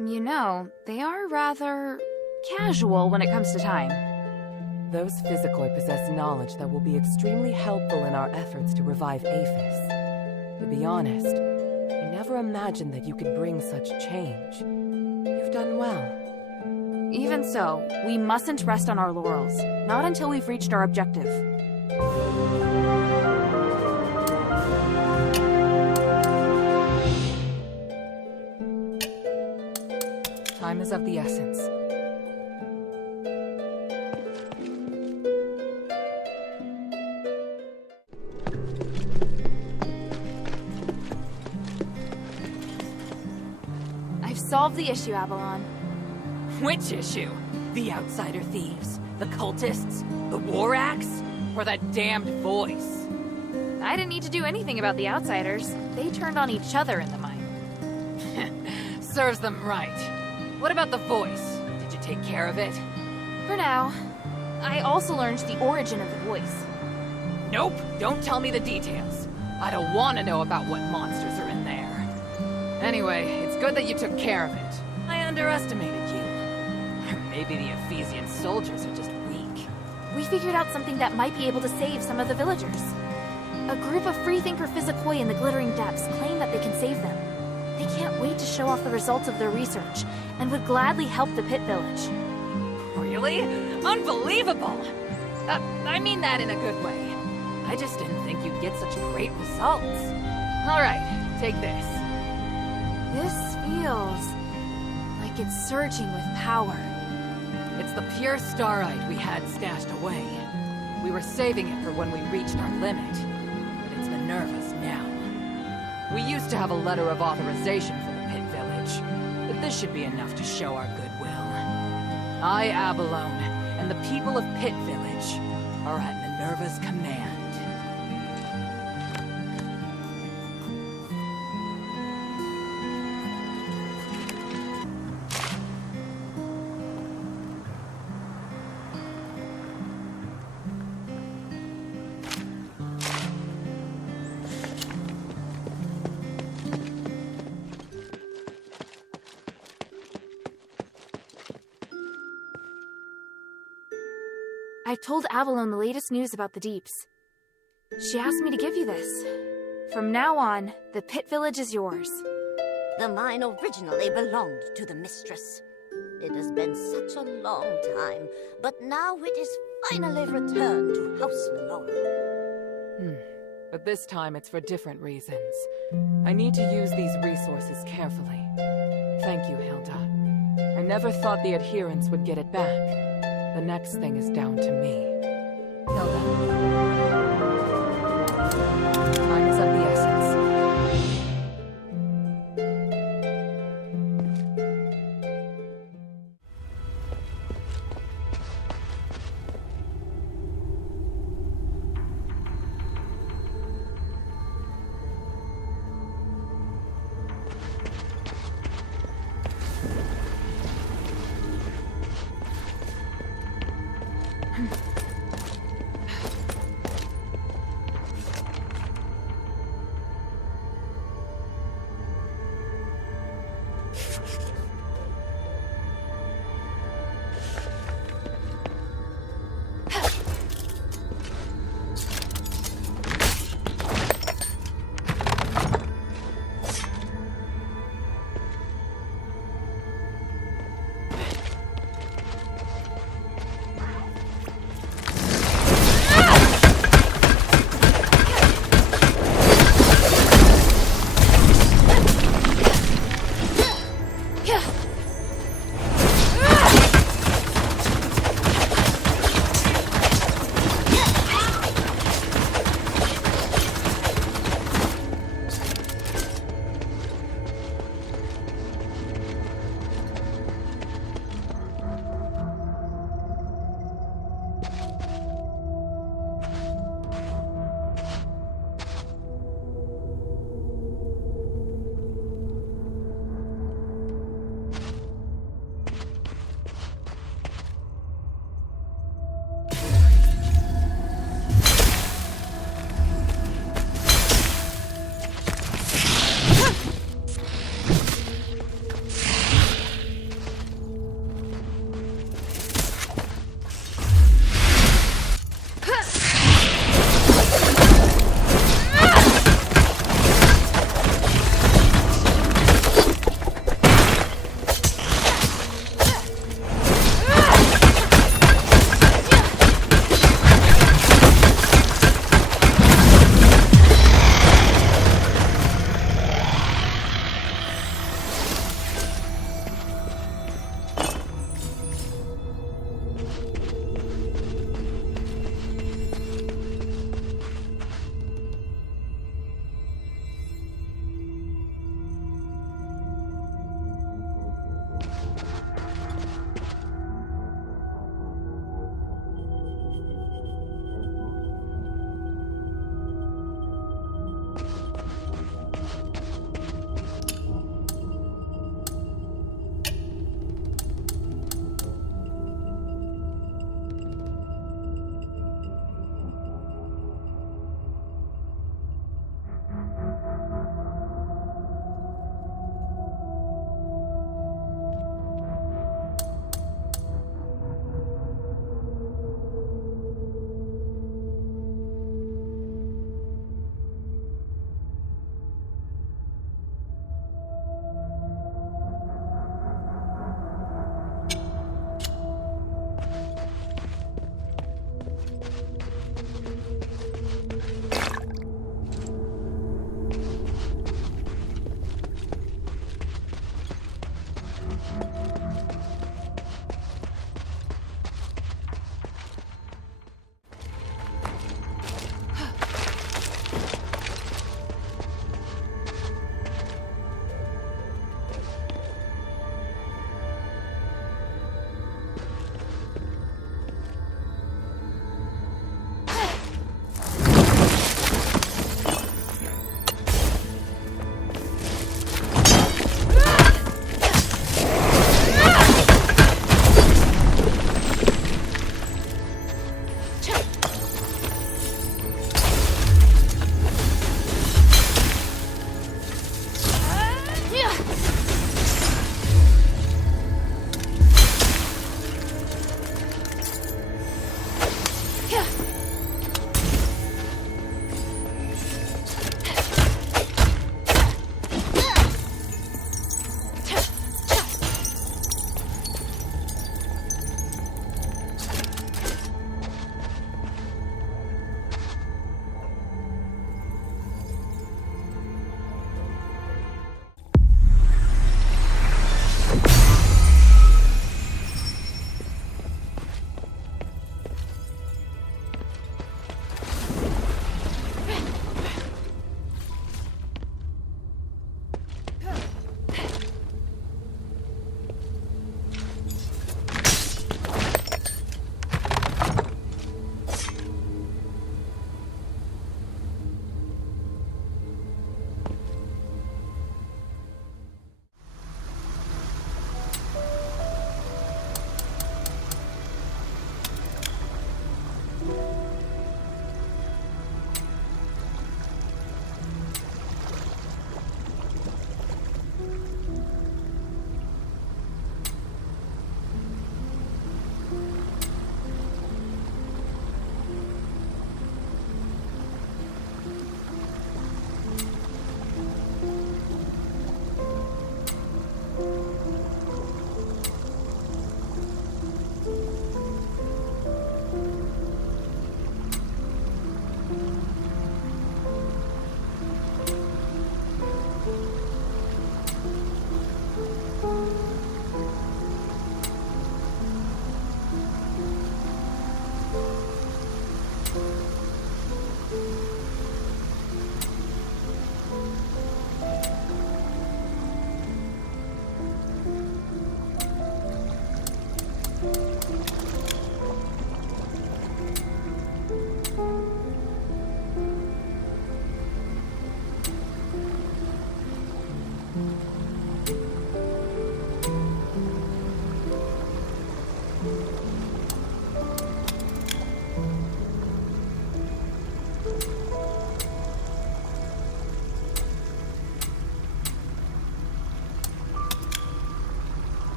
You know, they are rather casual when it comes to time. Those Physicoi possess knowledge that will be extremely helpful in our efforts to revive Aphos. To be honest, I never imagined that you could bring such change. You've done well. Even so, we mustn't rest on our laurels. Not until we've reached our objective. Time is of the essence. I've solved the issue, Avalon. Which issue? The outsider thieves? The cultists? The war axe? Or that damned voice? I didn't need to do anything about the outsiders. They turned on each other in the mine. Serves them right. What about the voice? Did you take care of it? For now. I also learned the origin of the voice. Nope, don't tell me the details. I don't want to know about what monsters are in there. Anyway, it's good that you took care of it. I underestimated you. Or maybe the Ephesian soldiers are just weak. We figured out something that might be able to save some of the villagers. A group of freethinker physicoi in the Glittering Depths claim that they can save them. They can't wait to show off the results of their research, and would gladly help the Pit Village. Really? Unbelievable! I mean that in a good way. I just didn't think you'd get such great results. Alright, take this. This feels like it's surging with power. It's the pure starite we had stashed away. We were saving it for when we reached our limit, but it's Minerva's now. We used to have a letter of authorization for the Pit Village, but this should be enough to show our goodwill. I, Abalone, and the people of Pit Village are at Minerva's command. I've told Avalon the latest news about the Deeps. She asked me to give you this. From now on, the Pit Village is yours. The mine originally belonged to the mistress. It has been such a long time, but now it is finally returned to House Laurel. But this time it's for different reasons. I need to use these resources carefully. Thank you, Hilda. I never thought the adherents would get it back. The next thing is down to me. Hilda. Time is of the essence.